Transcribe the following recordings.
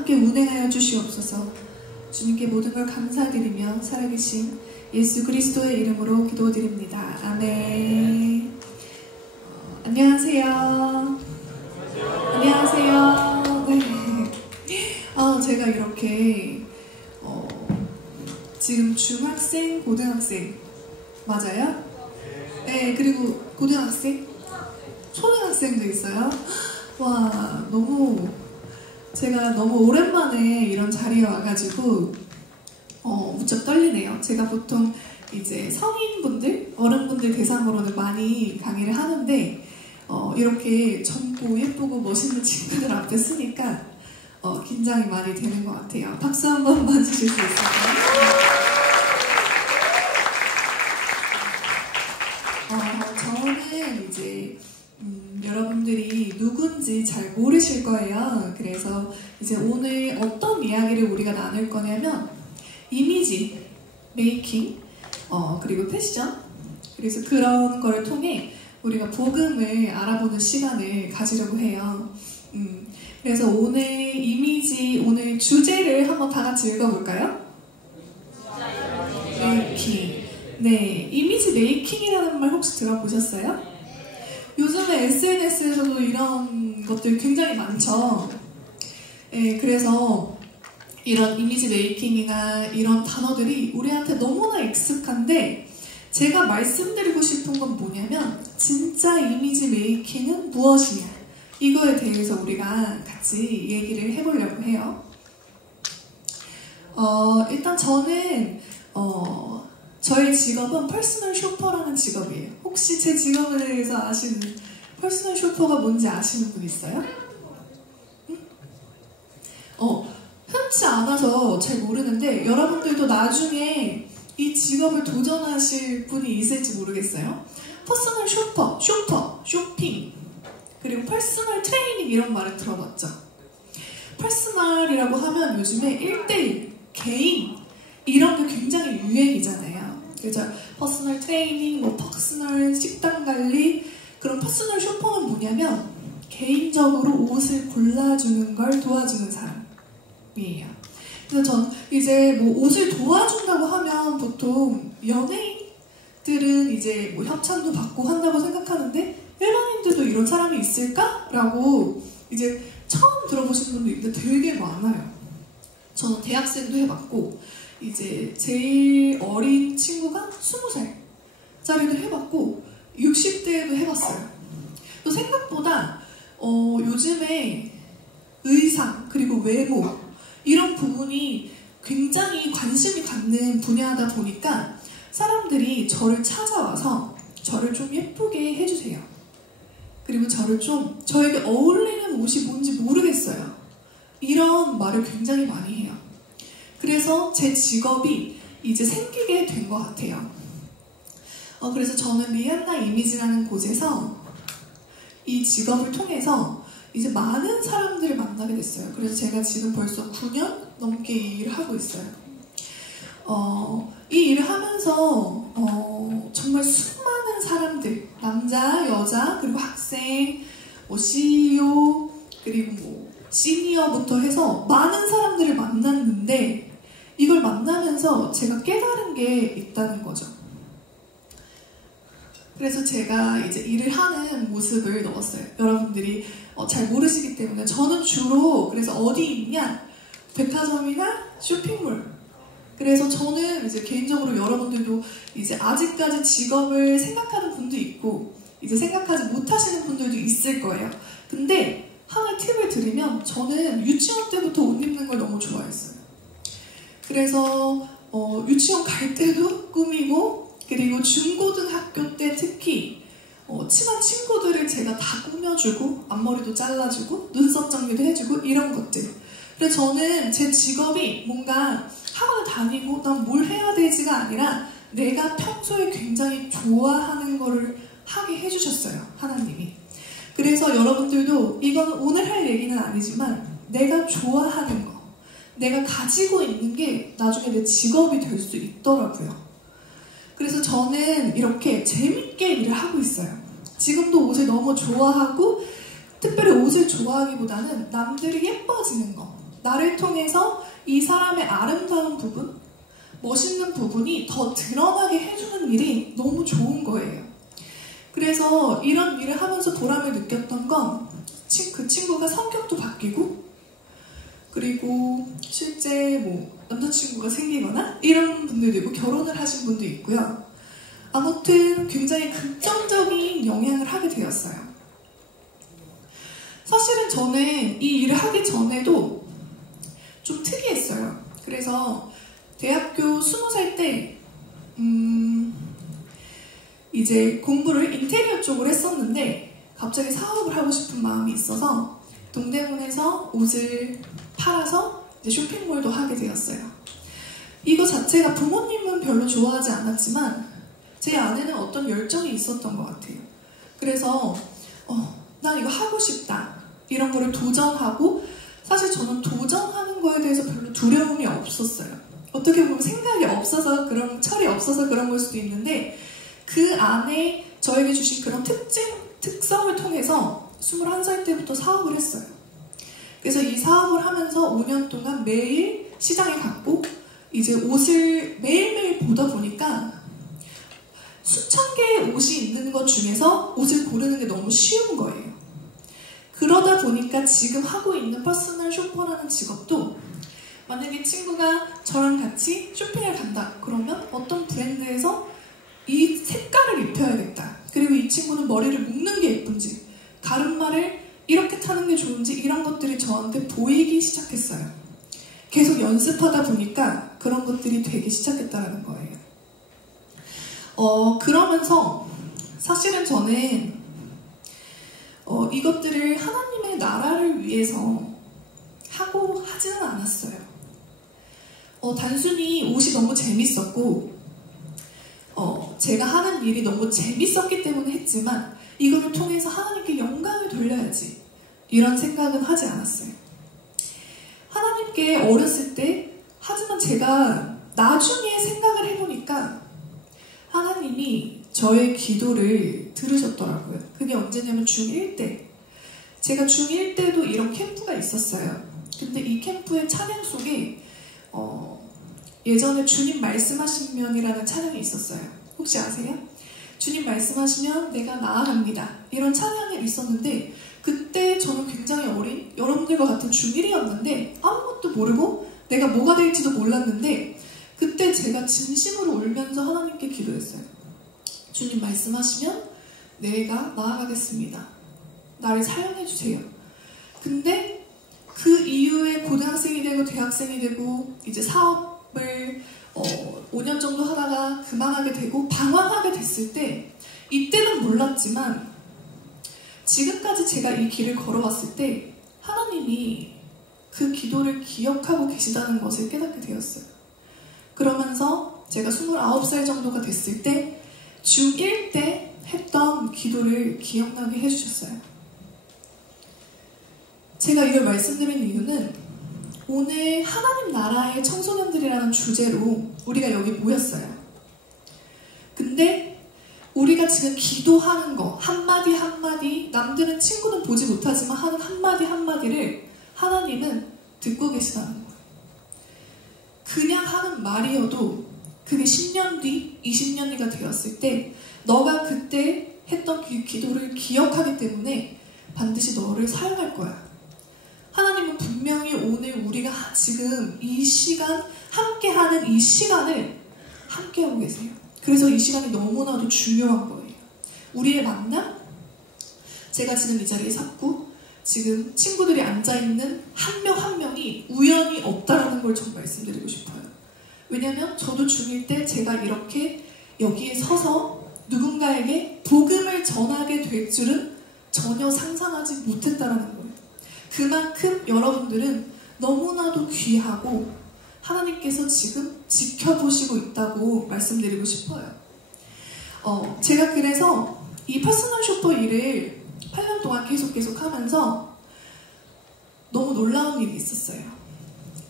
함께 운행하여 주시옵소서. 주님께 모든 걸 감사드리며 살아계신 예수 그리스도의 이름으로 기도드립니다. 아멘. 안녕하세요. 안녕하세요. 네. 제가 이렇게 지금 중학생, 고등학생 맞아요? 네, 그리고 고등학생, 초등학생도 있어요. 와, 제가 너무 오랜만에 이런 자리에 와가지고 무척 떨리네요. 제가 보통 이제 성인분들, 어른분들 대상으로는 많이 강의를 하는데 이렇게 젊고 예쁘고 멋있는 친구들 앞에 쓰니까 긴장이 많이 되는 것 같아요. 박수 한 번만 주실 수 있을까요? 저는 이제 여러분들이 누군지 잘 모르실 거예요. 그래서 이제 오늘 어떤 이야기를 우리가 나눌 거냐면 이미지 메이킹, 그리고 패션, 그래서 그런 걸 통해 우리가 복음을 알아보는 시간을 가지려고 해요. 그래서 오늘 주제를 한번 다 같이 읽어볼까요? 메이킹. 네, 이미지 메이킹이라는 말 혹시 들어보셨어요? 요즘에 SNS에서도 이런 것들 굉장히 많죠. 네, 그래서 이런 이미지 메이킹이나 이런 단어들이 우리한테 너무나 익숙한데 제가 말씀드리고 싶은 건 뭐냐면 진짜 이미지 메이킹은 무엇이냐 이거에 대해서 우리가 같이 얘기를 해보려고 해요. 일단 저는 저의 직업은 퍼스널 쇼퍼라는 직업이에요. 혹시 제 직업에 대해서 아시는, 퍼스널 쇼퍼가 뭔지 아시는 분 있어요? 응? 흔치 않아서 잘 모르는데 여러분들도 나중에 이 직업을 도전하실 분이 있을지 모르겠어요. 퍼스널 쇼퍼, 쇼핑, 그리고 퍼스널 트레이닝 이런 말을 들어봤죠. 퍼스널이라고 하면 요즘에 1대1, 개인 이런 게 굉장히 유행이잖아요. 그래서 퍼스널 트레이닝, 퍼스널 식단 관리, 그런 퍼스널 쇼퍼는 뭐냐면 개인적으로 옷을 골라주는 걸 도와주는 사람이에요. 그래서 전 이제 옷을 도와준다고 하면 보통 연예인들은 이제 협찬도 받고 한다고 생각하는데 일반인들도 이런 사람이 있을까라고 이제 처음 들어보시는 분도 있는데 되게 많아요. 저는 대학생도 해봤고 이제 제일 어린 친구가 20살짜리도 해봤고 60대도 해봤어요. 또 생각보다 요즘에 의상 그리고 외모 이런 부분이 굉장히 관심이 갖는 분야다 보니까 사람들이 저를 찾아와서 저를 좀 예쁘게 해주세요. 그리고 저에게 어울리는 옷이 뭔지 모르겠어요. 이런 말을 굉장히 많이 해요. 그래서 제 직업이 이제 생기게 된 것 같아요. 그래서 저는 리안나 이미지라는 곳에서 이 직업을 통해서 이제 많은 사람들을 만나게 됐어요. 그래서 제가 지금 벌써 9년 넘게 이 일을 하고 있어요. 이 일을 하면서 정말 수많은 사람들, 남자, 여자, 그리고 학생, CEO, 그리고 시니어부터 해서 많은 사람들을 만났는데 이걸 만나면서 제가 깨달은 게 있다는 거죠. 그래서 제가 이제 일을 하는 모습을 넣었어요. 여러분들이 잘 모르시기 때문에 저는 주로 그래서 어디 있냐? 백화점이나 쇼핑몰. 그래서 저는 이제 개인적으로 여러분들도 이제 아직까지 직업을 생각하는 분도 있고 이제 생각하지 못하시는 분들도 있을 거예요. 근데 하나 팁을 드리면 저는 유치원 때부터 옷 입는 걸 너무 좋아했어요. 그래서 유치원 갈 때도 꾸미고 그리고 중고등학교 때 특히 친한 친구들을 제가 다 꾸며주고 앞머리도 잘라주고 눈썹 정리도 해주고 이런 것들. 그래서 저는 제 직업이 뭔가 학원을 다니고 난 뭘 해야 되지가 아니라 내가 평소에 굉장히 좋아하는 거를 하게 해주셨어요. 하나님이. 그래서 여러분들도 이건 오늘 할 얘기는 아니지만 내가 좋아하는 거 내가 가지고 있는 게 나중에 내 직업이 될 수 있더라고요. 그래서 저는 이렇게 재밌게 일을 하고 있어요. 지금도 옷을 너무 좋아하고 특별히 옷을 좋아하기보다는 남들이 예뻐지는 거 나를 통해서 이 사람의 아름다운 부분, 멋있는 부분이 더 드러나게 해주는 일이 너무 좋은 거예요. 그래서 이런 일을 하면서 보람을 느꼈던 건 그 친구가 성격도 바뀌고, 그리고 실제 남자친구가 생기거나 이런 분들도 있고 결혼을 하신 분도 있고요. 아무튼 굉장히 긍정적인 영향을 하게 되었어요. 사실은 저는 이 일을 하기 전에도 좀 특이했어요. 그래서 대학교 20살 때 이제 공부를 인테리어 쪽으로 했었는데 갑자기 사업을 하고 싶은 마음이 있어서 동대문에서 옷을 팔아서 이제 쇼핑몰도 하게 되었어요. 이거 자체가 부모님은 별로 좋아하지 않았지만 제 안에는 어떤 열정이 있었던 것 같아요. 그래서 난 이거 하고 싶다, 이런 거를 도전하고, 사실 저는 도전하는 거에 대해서 별로 두려움이 없었어요. 어떻게 보면 생각이 없어서, 철이 없어서 그런 걸 수도 있는데, 그 안에 저에게 주신 그런 특성을 통해서 21살 때부터 사업을 했어요. 그래서 이 사업을 하면서 5년 동안 매일 시장에 갔고, 이제 옷을 매일매일 보다 보니까 수천 개의 옷이 있는 것 중에서 옷을 고르는 게 너무 쉬운 거예요. 그러다 보니까 지금 하고 있는 퍼스널 쇼퍼라는 직업도, 만약에 친구가 저랑 같이 쇼핑을 간다 그러면 어떤 브랜드에서 이 색깔을 입혀야겠다, 그리고 이 친구는 머리를 묶는 게 예쁜지, 가르마를 이렇게 타는 게 좋은지, 이런 것들이 저한테 보이기 시작했어요. 계속 연습하다 보니까 그런 것들이 되기 시작했다는 거예요. 그러면서 사실은 저는 이것들을 하나님의 나라를 위해서 하고 하지는 않았어요. 단순히 옷이 너무 재밌었고 제가 하는 일이 너무 재밌었기 때문에 했지만, 이거를 통해서 하나님께 영광을 돌려야지, 이런 생각은 하지 않았어요. 하나님께 어렸을 때, 하지만 제가 나중에 생각을 해보니까 하나님이 저의 기도를 들으셨더라고요. 그게 언제냐면 중1 때. 제가 중1 때도 이런 캠프가 있었어요. 근데 이 캠프의 찬양 속에 예전에 주님 말씀하시면이라는 찬양이 있었어요. 혹시 아세요? 주님 말씀하시면 내가 나아갑니다, 이런 찬양이 있었는데, 그때 저는 굉장히 어린 여러분들과 같은 중1이었는데 아무것도 모르고 내가 뭐가 될지도 몰랐는데, 그때 제가 진심으로 울면서 하나님께 기도했어요. 주님 말씀하시면 내가 나아가겠습니다, 나를 사용해주세요. 근데 그 이후에 고등학생이 되고 대학생이 되고 이제 사업을 5년 정도 하다가 그만하게 되고 방황하게 됐을 때, 이때는 몰랐지만 지금까지 제가 이 길을 걸어왔을 때 하나님이 그 기도를 기억하고 계시다는 것을 깨닫게 되었어요. 그러면서 제가 29살 정도가 됐을 때 중1 때 했던 기도를 기억나게 해주셨어요. 제가 이걸 말씀드린 이유는, 오늘 하나님 나라의 청소년들이라는 주제로 우리가 여기 모였어요. 근데 우리가 지금 기도하는 거 한마디 한마디, 남들은 친구는 보지 못하지만 하는 한마디 한마디를 하나님은 듣고 계시다는 거예요. 그냥 하는 말이어도 그게 10년 뒤, 20년 뒤가 되었을 때 너가 그때 했던 기도를 기억하기 때문에 반드시 너를 사용할 거야. 하나님은 분명히 오늘 우리가 지금 이 시간, 함께하는 이 시간을 함께하고 계세요. 그래서 이 시간이 너무나도 중요한 거예요. 우리의 만남, 제가 지금 이 자리에 섰고 지금 친구들이 앉아있는 한 명 한 명이 우연히 없다라는 걸 좀 말씀드리고 싶어요. 왜냐면 저도 중1 때 제가 이렇게 여기에 서서 누군가에게 복음을 전하게 될 줄은 전혀 상상하지 못했다라는 거예요. 그만큼 여러분들은 너무나도 귀하고 하나님께서 지금 지켜보시고 있다고 말씀드리고 싶어요. 제가 그래서 이 퍼스널 쇼퍼 일을 8년 동안 계속 하면서 너무 놀라운 일이 있었어요.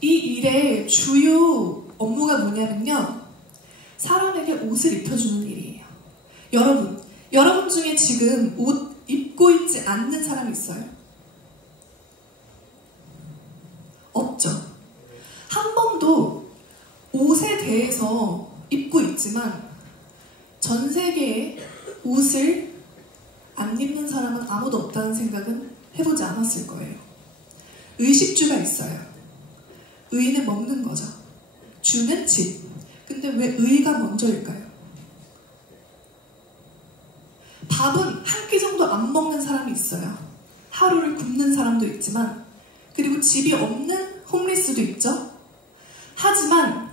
이 일의 주요 업무가 뭐냐면요, 사람에게 옷을 입혀주는 일이에요. 여러분 중에 지금 옷 입고 있지 않는 사람이 있어요? 없죠. 대해서 입고 있지만 전 세계에 옷을 안 입는 사람은 아무도 없다는 생각은 해보지 않았을 거예요. 의식주가 있어요. 의는 먹는 거죠. 주는 집. 근데 왜 의가 먼저일까요? 밥은 한 끼 정도 안 먹는 사람이 있어요. 하루를 굶는 사람도 있지만, 그리고 집이 없는 홈리스도 있죠. 하지만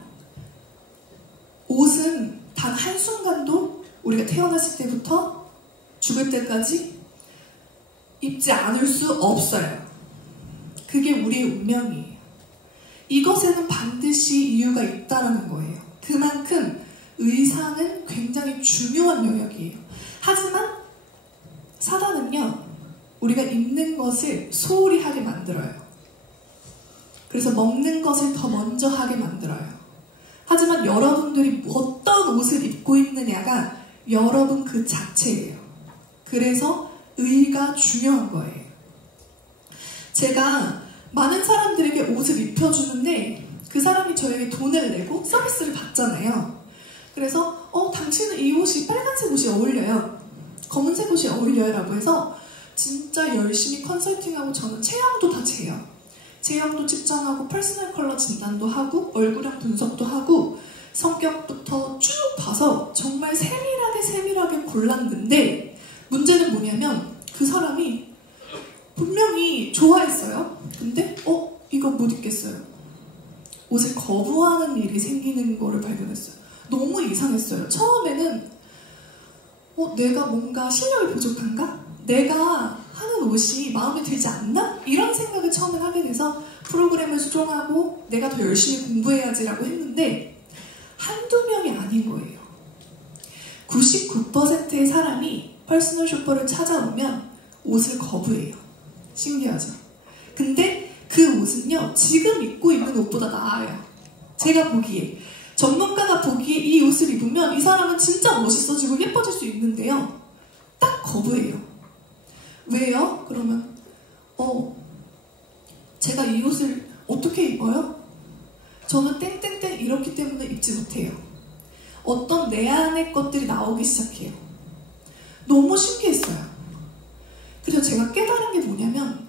옷은 단 한순간도 우리가 태어났을 때부터 죽을 때까지 입지 않을 수 없어요. 그게 우리의 운명이에요. 이것에는 반드시 이유가 있다는 거예요. 그만큼 의상은 굉장히 중요한 영역이에요. 하지만 사단은요, 우리가 입는 것을 소홀히 하게 만들어요. 그래서 먹는 것을 더 먼저 하게 만들어요. 하지만 여러분들이 어떤 옷을 입고 있느냐가 여러분 그 자체예요. 그래서 의가 중요한 거예요. 제가 많은 사람들에게 옷을 입혀주는데 그 사람이 저에게 돈을 내고 서비스를 받잖아요. 그래서 당신은 이 옷이 빨간색 옷이 어울려요. 검은색 옷이 어울려요 라고 해서 진짜 열심히 컨설팅하고 저는 체형도 다 재요. 체형도 측정하고 퍼스널 컬러 진단도 하고 얼굴형 분석도 하고 성격부터 쭉 봐서 정말 세밀하게 골랐는데 문제는 뭐냐면 그 사람이 분명히 좋아했어요. 근데 이거 못 입겠어요. 옷을 거부하는 일이 생기는 거를 발견했어요. 너무 이상했어요. 처음에는 내가 뭔가 실력이 부족한가? 내가 하는 옷이 마음에 들지 않나? 이런 생각을 처음에 하게 돼서 프로그램을 수정하고 내가 더 열심히 공부해야지라고 했는데 한두 명이 아닌 거예요. 99%의 사람이 퍼스널 쇼퍼를 찾아오면 옷을 거부해요. 신기하죠? 근데 그 옷은요, 지금 입고 있는 옷보다 나아요. 제가 보기에. 전문가가 보기에 이 옷을 입으면 이 사람은 진짜 멋있어지고 예뻐질 수 있는데요. 딱 거부해요. 왜요? 그러면 제가 이 옷을 어떻게 입어요? 저는 땡땡땡 이렇기 때문에 입지 못해요. 어떤 내 안의 것들이 나오기 시작해요. 너무 신기했어요. 그래서 제가 깨달은 게 뭐냐면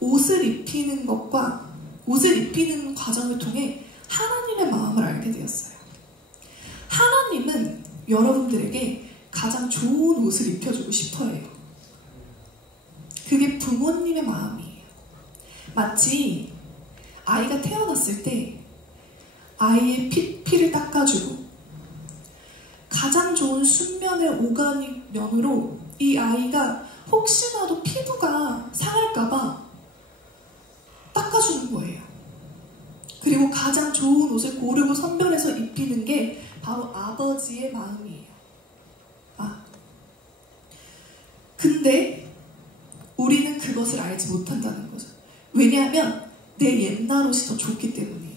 옷을 입히는 것과 옷을 입히는 과정을 통해 하나님의 마음을 알게 되었어요. 하나님은 여러분들에게 가장 좋은 옷을 입혀주고 싶어 해요. 그게 부모님의 마음이에요. 마치 아이가 태어났을 때 아이의 피를 닦아주고 가장 좋은 순면의 오가닉 면으로 이 아이가 혹시라도 피부가 상할까봐 닦아주는 거예요. 그리고 가장 좋은 옷을 고르고 선별해서 입히는 게 바로 아버지의 마음이에요. 근데 우리는 그것을 알지 못한다는 거죠. 왜냐하면 내 옛날 옷이 더 좋기 때문이에요.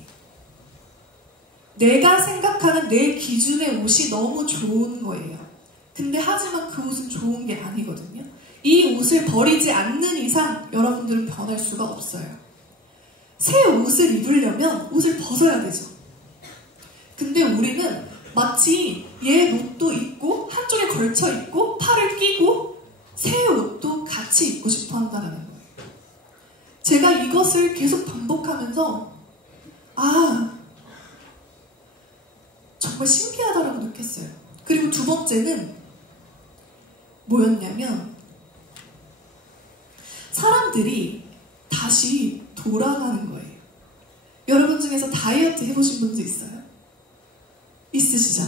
내가 생각하는 내 기준의 옷이 너무 좋은 거예요. 근데 하지만 그 옷은 좋은 게 아니거든요. 이 옷을 버리지 않는 이상 여러분들은 변할 수가 없어요. 새 옷을 입으려면 옷을 벗어야 되죠. 근데 우리는 마치 얘 옷도 입고 한쪽에 걸쳐 입고 팔을 끼고 새 옷도 같이 입고 싶어 한다는 거예요. 제가 이것을 계속 반복하면서 정말 신기하다라고 느꼈어요. 그리고 두 번째는 뭐였냐면 사람들이 다시 돌아가는 거예요. 여러분 중에서 다이어트 해보신 분도 있어요? 있으시죠?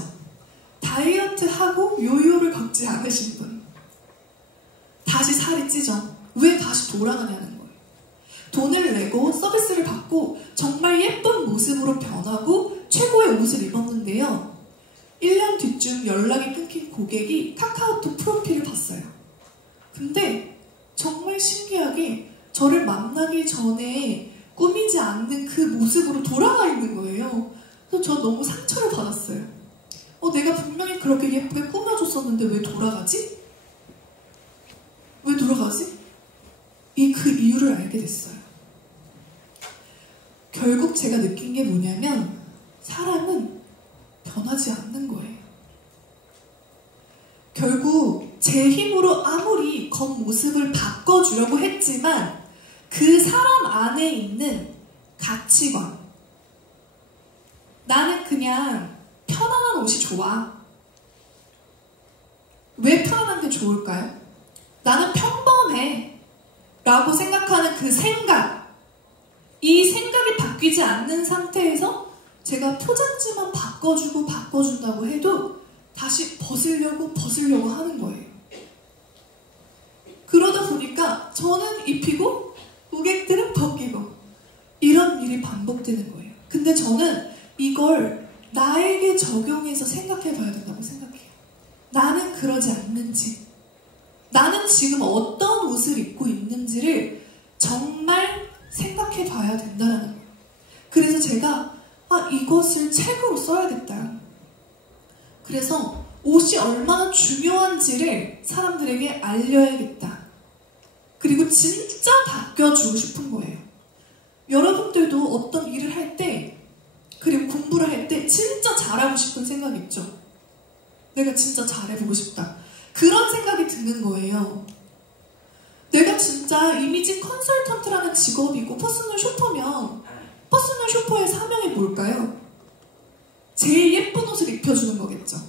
다이어트 하고 요요를 걷지 않으신 분 다시 살이 찌죠? 왜 다시 돌아가냐는 거예요. 돈을 내고 서비스를 받고 정말 예쁜 모습으로 변하고 최고의 옷을 입었는데요. 1년 뒤쯤 연락이 끊긴 고객이 카카오톡 프로필을 봤어요. 근데 정말 신기하게 저를 만나기 전에 꾸미지 않는 그 모습으로 돌아가 있는 거예요. 그래서 저 너무 상처를 받았어요. 내가 분명히 그렇게 예쁘게 꾸며줬었는데 왜 돌아가지? 왜 돌아가지? 그 이유를 알게 됐어요. 결국 제가 느낀 게 뭐냐면 사람은 변하지 않는 거예요. 결국 제 힘으로 아무리 겉모습을 바꿔주려고 했지만 그 사람 안에 있는 가치관, 나는 그냥 편안한 옷이 좋아. 왜 편안한 게 좋을까요? 나는 평범해 라고 생각하는 그 생각, 이 생각이 바뀌지 않는 상태에서 제가 포장지만 바꿔준다고 해도 다시 벗으려고 하는 거예요. 그러다 보니까 저는 입히고 고객들은 벗기고 이런 일이 반복되는 거예요. 근데 저는 이걸 나에게 적용해서 생각해 봐야 된다고 생각해요. 나는 그러지 않는지, 나는 지금 어떤 옷을 입고 있는지를 정말 생각해 봐야 된다는 거예요. 그래서 제가 이것을 책으로 써야겠다. 그래서 옷이 얼마나 중요한지를 사람들에게 알려야겠다. 그리고 진짜 바뀌어주고 싶은 거예요. 여러분들도 어떤 일을 할 때, 그리고 공부를 할 때 진짜 잘하고 싶은 생각 있죠? 내가 진짜 잘해보고 싶다. 그런 생각이 드는 거예요. 내가 진짜 이미지 컨설턴트라는 직업이고 퍼스널 쇼퍼면 퍼스널 쇼퍼의 사명이 뭘까요? 제일 예쁜 옷을 입혀주는 거겠죠.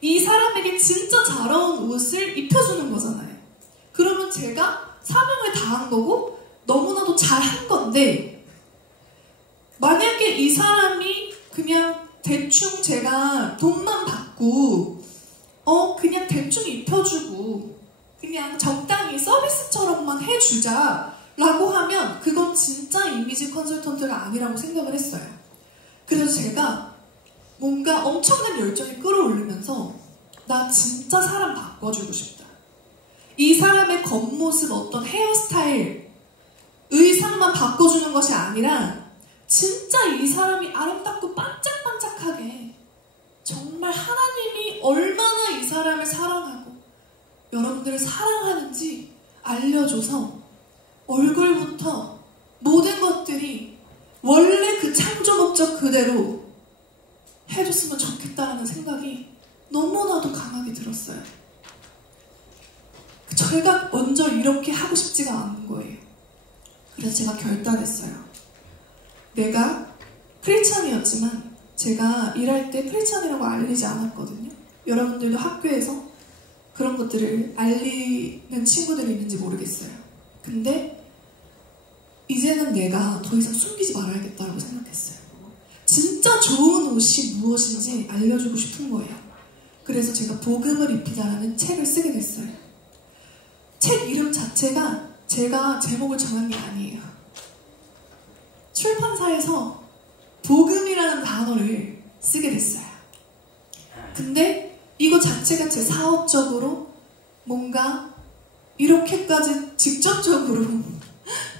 이 사람에게 진짜 잘 어울리는 옷을 입혀주는 거잖아요. 그러면 제가 사명을 다한 거고 너무나도 잘한 건데, 만약에 이 사람이 그냥 대충 제가 돈만 받고 그냥 대충 입혀주고 그냥 적당히 서비스처럼만 해주자 라고 하면 그건 진짜 이미지 컨설턴트가 아니라고 생각을 했어요. 그래서 제가 뭔가 엄청난 열정을 끌어올리면서 나 진짜 사람 바꿔주고 싶다. 이 사람의 겉모습, 어떤 헤어스타일, 의상만 바꿔주는 것이 아니라 진짜 이 사람이 아름답고 반짝반짝하게 정말 하나님이 얼마나 이 사람을 사랑하고 여러분들을 사랑하는지 알려줘서 얼굴부터 모든 것들이 원래 그 창조 목적 그대로 해줬으면 좋겠다라는 생각이 너무나도 강하게 들었어요. 제가 먼저 이렇게 하고 싶지가 않은 거예요. 그래서 제가 결단했어요. 내가 크리스찬이었지만 제가 일할 때 크리스찬이라고 알리지 않았거든요. 여러분들도 학교에서 그런 것들을 알리는 친구들이 있는지 모르겠어요. 근데 이제는 내가 더 이상 숨기지 말아야겠다고 생각했어요. 진짜 좋은 옷이 무엇인지 알려주고 싶은 거예요. 그래서 제가 복음을 입히다라는 책을 쓰게 됐어요. 책 이름 자체가 제가 제목을 정한 게 아니에요. 출판사에서 복음이라는 단어를 쓰게 됐어요. 근데 이거 자체가 제 사업적으로 뭔가 이렇게까지 직접적으로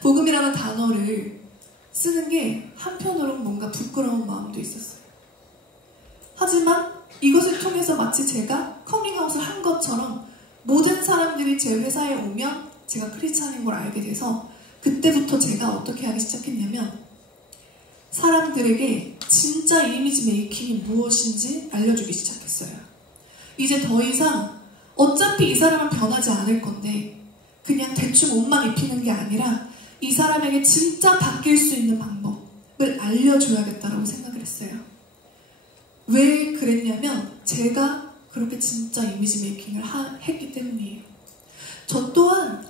복음이라는 단어를 쓰는 게 한편으로는 뭔가 부끄러운 마음도 있었어요. 하지만 이것을 통해서 마치 제가 커밍아웃을 한 것처럼 모든 사람들이 제 회사에 오면 제가 크리스찬인 걸 알게 돼서 그때부터 제가 어떻게 하기 시작했냐면 사람들에게 진짜 이미지 메이킹이 무엇인지 알려주기 시작했어요. 이제 더 이상 어차피 이 사람은 변하지 않을 건데 그냥 대충 옷만 입히는 게 아니라 이 사람에게 진짜 바뀔 수 있는 방법을 알려줘야겠다라고 생각을 했어요. 왜 그랬냐면 제가 그렇게 진짜 이미지 메이킹을 했기 때문이에요. 저 또한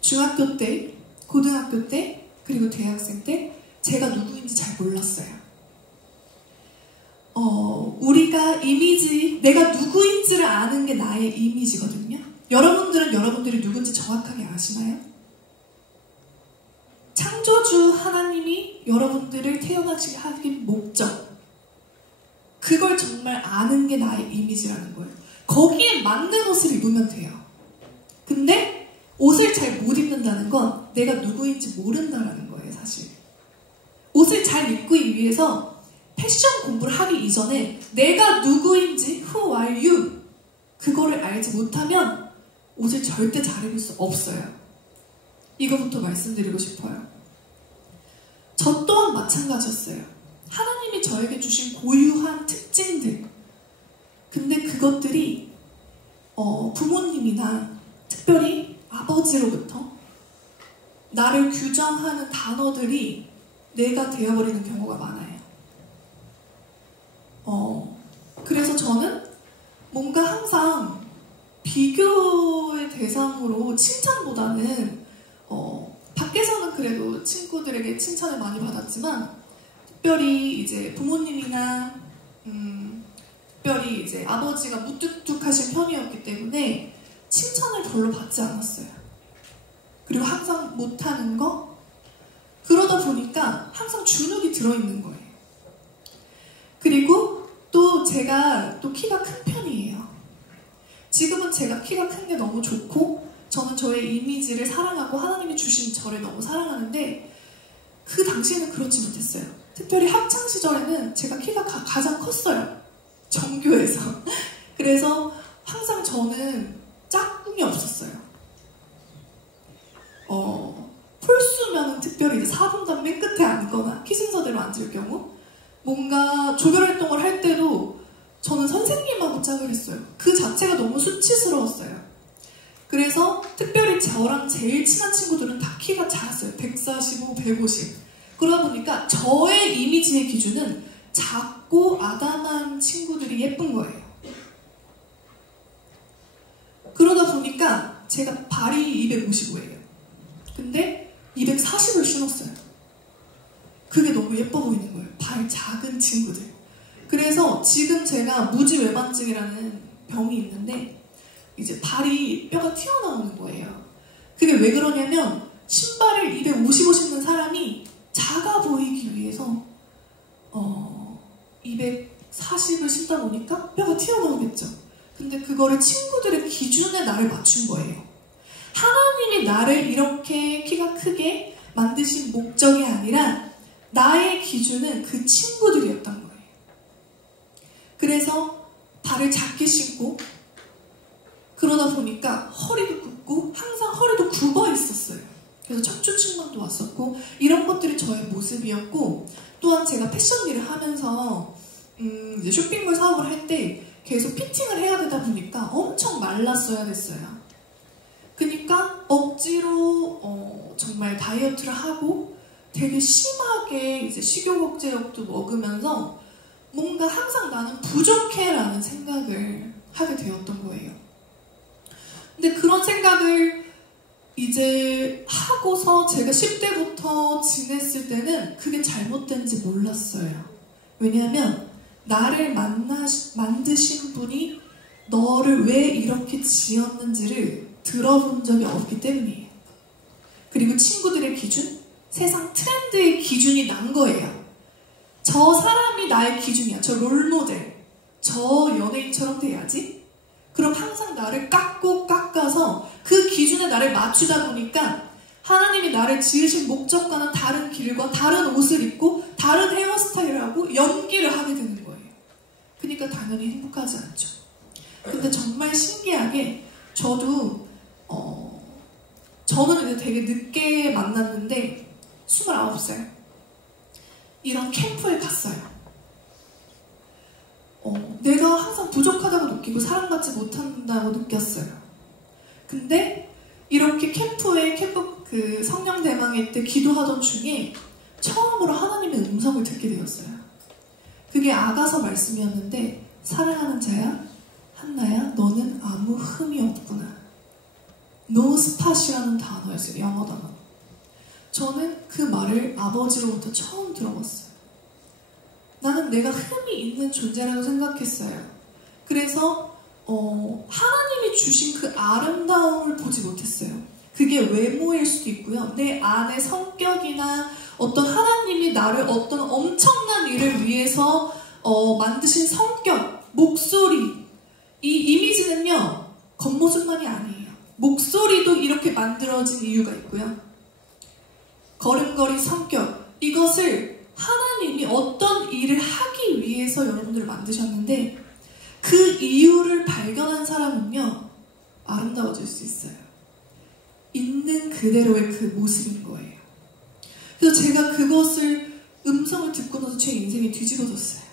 중학교 때, 고등학교 때, 그리고 대학생 때 제가 누구인지 잘 몰랐어요. 우리가 이미지, 내가 누구인지를 아는 게 나의 이미지거든요. 여러분들은 여러분들이 누군지 정확하게 아시나요? 창조주 하나님이 여러분들을 태어나게 하신 목적, 그걸 정말 아는 게 나의 이미지라는 거예요. 거기에 맞는 옷을 입으면 돼요. 근데 옷을 잘 못 입는다는 건 내가 누구인지 모른다는 거예요, 사실. 옷을 잘 입기 위해서 패션 공부를 하기 이전에 내가 누구인지, who are you? 그거를 알지 못하면 옷을 절대 잘 입을 수 없어요. 이거부터 말씀드리고 싶어요. 저 또한 마찬가지였어요. 하나님이 저에게 주신 고유한 특징들. 근데 그것들이 부모님이나 특별히 아버지로부터 나를 규정하는 단어들이 내가 되어버리는 경우가 많아요. 그래서 저는 뭔가 항상 비교의 대상으로 칭찬보다는 밖에서는 그래도 친구들에게 칭찬을 많이 받았지만 특별히 이제 부모님이나 특별히 이제 아버지가 무뚝뚝하신 편이었기 때문에 칭찬을 별로 받지 않았어요. 그리고 항상 못하는 거 그러다 보니까 항상 주눅이 들어있는 거예요. 그리고 또 제가 또 키가 큰 편이에요. 지금은 제가 키가 큰 게 너무 좋고 저는 저의 이미지를 사랑하고 하나님이 주신 저를 너무 사랑하는데 그 당시에는 그렇지 못했어요. 특별히 학창시절에는 제가 키가 가장 컸어요. 전교에서. 그래서 항상 저는 짝꿍이 없었어요. 폴수면은 특별히 이제 4분단 맨 끝에 앉거나 키 순서대로 앉을 경우 뭔가 조별활동을 할 때도 저는 선생님하고 짝을 했어요. 그 자체가 너무 수치스러웠어요. 그래서 특별히 저랑 제일 친한 친구들은 다 키가 작았어요. 145, 150. 그러다 보니까 저의 이미지의 기준은 작고 아담한 친구들이 예쁜 거예요. 그러다 보니까 제가 발이 255예요. 근데 240을 신었어요. 그게 너무 예뻐 보이는 거예요. 발 작은 친구들. 그래서 지금 제가 무지외반증이라는 병이 있는데 이제 발이 뼈가 튀어나오는 거예요. 그게 왜 그러냐면 신발을 255 신는 사람이 작아 보이기 위해서 240을 신다 보니까 뼈가 튀어나오겠죠. 근데 그거를 친구들의 기준에 나를 맞춘 거예요. 하나님이 나를 이렇게 키가 크게 만드신 목적이 아니라 나의 기준은 그 친구들이었던 거예요. 그래서 발을 작게 신고 그러다 보니까 허리도 굽고 항상 허리도 굽어 있었어요. 그래서 척추측만도 왔었고 이런 것들이 저의 모습이었고 또한 제가 패션 일을 하면서 이제 쇼핑몰 사업을 할 때 계속 피팅을 해야 되다 보니까 엄청 말랐어야 됐어요. 그러니까 억지로 정말 다이어트를 하고 되게 심하게 이제 식욕억제약도 먹으면서 뭔가 항상 나는 부족해라는 생각을 하게 되었던 거예요. 근데 그런 생각을 이제 하고서 제가 10대부터 지냈을 때는 그게 잘못된지 몰랐어요. 왜냐하면 나를 만드신 분이 너를 왜 이렇게 지었는지를 들어본 적이 없기 때문이에요. 그리고 친구들의 기준, 세상 트렌드의 기준이 난 거예요. 저 사람이 나의 기준이야. 저 롤모델. 저 연예인처럼 돼야지. 그럼 항상 나를 깎아서 그 기준에 나를 맞추다 보니까 하나님이 나를 지으신 목적과는 다른 길과 다른 옷을 입고 다른 헤어스타일을 하고 연기를 하게 되는 거예요. 그러니까 당연히 행복하지 않죠. 근데 정말 신기하게 저도 저는 이제 되게 늦게 만났는데 29살 이런 캠프에 갔어요. 내가 항상 부족하다고 느끼고 사랑받지 못한다고 느꼈어요. 근데 이렇게 캠프 그 성령 대망회 때 기도하던 중에 처음으로 하나님의 음성을 듣게 되었어요. 그게 아가서 말씀이었는데 사랑하는 자야, 한나야, 너는 아무 흠이 없구나. No spot이라는 단어였어요. 영어 단어. 저는 그 말을 아버지로부터 처음 들어봤어요. 나는 내가 흠이 있는 존재라고 생각했어요. 그래서 하나님이 주신 그 아름다움을 보지 못했어요. 그게 외모일 수도 있고요. 내 안의 성격이나 어떤 하나님이 나를 어떤 엄청난 일을 위해서 만드신 성격, 목소리, 이 이미지는요 겉모습만이 아니에요. 목소리도 이렇게 만들어진 이유가 있고요. 걸음걸이, 성격, 이것을 하나님이 어떤 일을 하기 위해서 여러분들을 만드셨는데 그 이유를 발견한 사람은요 아름다워질 수 있어요. 있는 그대로의 그 모습인 거예요. 그래서 제가 그것을 음성을 듣고 나서 제 인생이 뒤집어졌어요.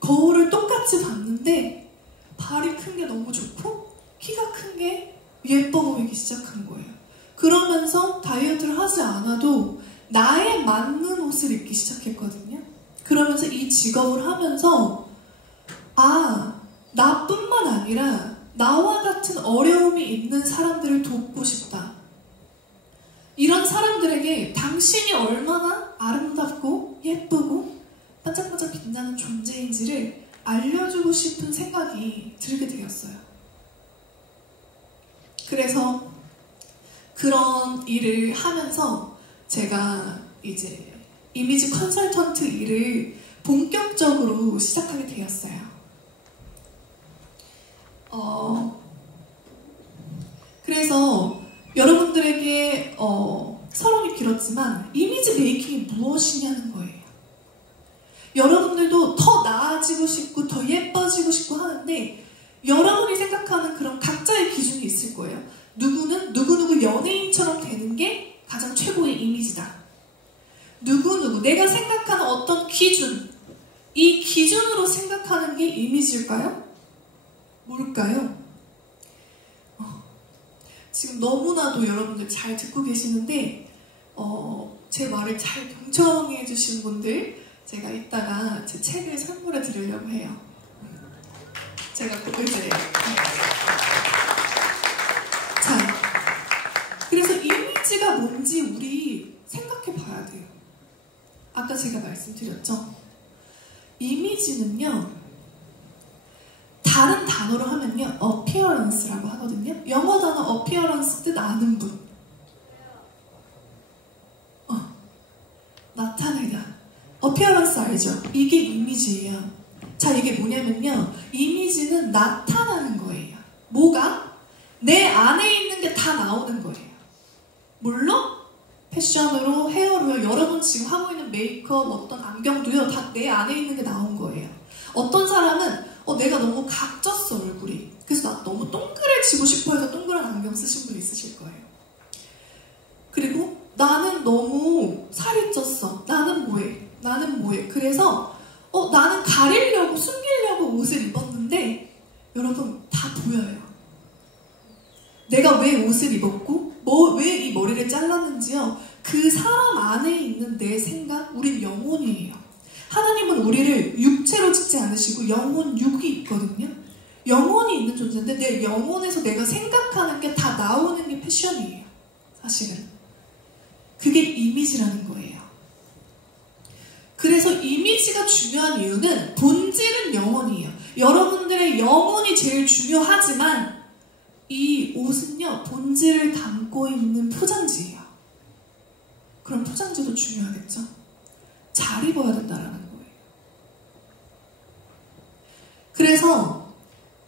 거울을 똑같이 봤는데 발이 큰 게 너무 좋고 키가 큰 게 예뻐 보이기 시작한 거예요. 그러면서 다이어트를 하지 않아도 나에 맞는 옷을 입기 시작했거든요. 그러면서 이 직업을 하면서 나뿐만 아니라 나와 같은 어려움이 있는 사람들을 돕고 싶다. 이런 사람들에게 당신이 얼마나 아름답고 예쁘고 반짝반짝 빛나는 존재인지를 알려주고 싶은 생각이 들게 되었어요. 그래서 그런 일을 하면서 제가 이제 이미지 컨설턴트 일을 본격적으로 시작하게 되었어요. 그래서 여러분들에게 서론이 길었지만 이미지 메이킹이 무엇이냐는 거예요. 여러분들도 더 나아지고 싶고 더 예뻐지고 싶고 하는데 여러분이 생각하는 그런 각자의 기준이 있을 거예요. 누구는 누구누구 연예인처럼 되는 게 가장 최고의 이미지다. 누구누구 내가 생각하는 어떤 기준, 이 기준으로 생각하는 게 이미지일까요? 뭘까요? 지금 너무나도 여러분들 잘 듣고 계시는데 제 말을 잘 경청해 주신 분들 제가 이따가 제 책을 선물해 드리려고 해요. 제가 이제 자, 그래서 이미지가 뭔지 우리 생각해 봐야 돼요. 아까 제가 말씀드렸죠? 이미지는요, 다른 단어로 하면요, appearance라고 하거든요. 영어 단어 appearance 뜻 아는 분. 나타내다. appearance 알죠? 이게 이미지예요. 자, 이게 뭐냐면요, 이미지는 나타나는 거예요. 뭐가? 내 안에 있는 게 다 나오는 거예요. 물론 패션으로, 헤어로요, 여러분 지금 하고 있는 메이크업, 어떤 안경도요, 다 내 안에 있는 게 나온 거예요. 어떤 사람은 내가 너무 각졌어 얼굴이, 그래서 나 너무 동그래지고 싶어 해서 동그란 안경 쓰신 분 있으실 거예요. 그리고 나는 너무 살이 쪘어, 나는 뭐해 그래서 나는 가리려고 숨기려고 옷을 입었는데 여러분 다 보여요. 내가 왜 옷을 입었고 왜 이 머리를 잘랐는지요. 그 사람 안에 있는 내 생각, 우린 영혼이에요. 하나님은 우리를 육체로 짓지 않으시고 영혼, 육이 있거든요. 영혼이 있는 존재인데 내 영혼에서 내가 생각하는 게 다 나오는 게 패션이에요. 사실은 그게 이미지라는 거예요. 그래서 이미지가 중요한 이유는 본질은 영혼이에요. 여러분들의 영혼이 제일 중요하지만 이 옷은요, 본질을 담고 있는 포장지예요. 그럼 포장지도 중요하겠죠? 잘 입어야 된다라는 거예요. 그래서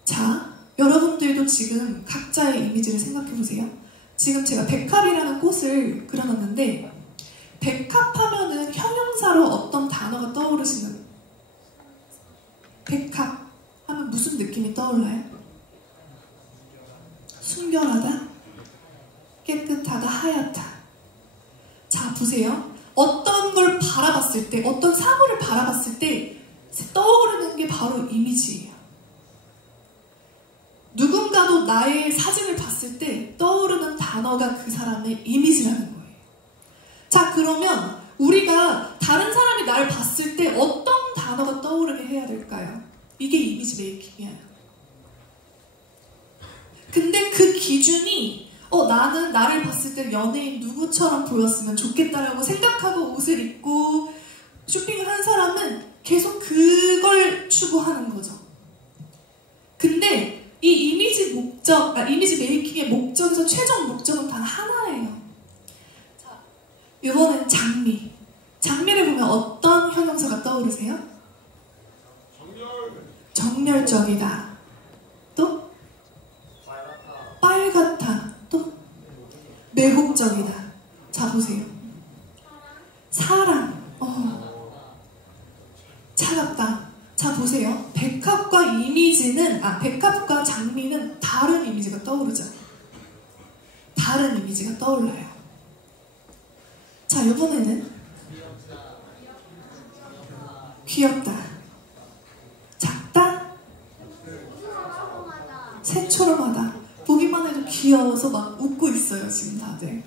자, 여러분들도 지금 각자의 이미지를 생각해보세요. 지금 제가 백합이라는 꽃을 그려놨는데 백합하면은 형용사로 어떤 단어가 떠오르시는? 백합 하면 무슨 느낌이 떠올라요? 순결하다, 깨끗하다, 하얗다. 자, 보세요. 어떤 걸 바라봤을 때, 어떤 사물을 바라봤을 때 떠오르는 게 바로 이미지예요. 누군가도 나의 사진을 봤을 때 떠오르는 단어가 그 사람의 이미지라는 거예요. 자, 그러면 우리가 다른 사람이 나를 봤을 때 어떤 단어가 떠오르게 해야 될까요? 이게 이미지 메이킹이에요. 근데 그 기준이 나는 나를 봤을 때 연예인 누구처럼 보였으면 좋겠다라고 생각하고 옷을 입고 쇼핑을 한 사람은 계속 그걸 추구하는 거죠. 근데 이 이미지 이미지 메이킹의 목적에서 최종 목적은 단 하나예요. 자, 이번엔 장미. 장미를 보면 어떤 형용사가 떠오르세요? 정열적이다. 또? 빨갛다. 또? 매혹적이다. 자, 보세요. 사랑. 차갑다. 자, 보세요. 백합과 백합과 장미는 다른 이미지가 떠오르죠. 다른 이미지가 떠올라요. 자, 이번에는 귀엽다. 작다. 새처럼 하다. 보기만 해도 귀여워서 막 웃고 있어요, 지금 다들.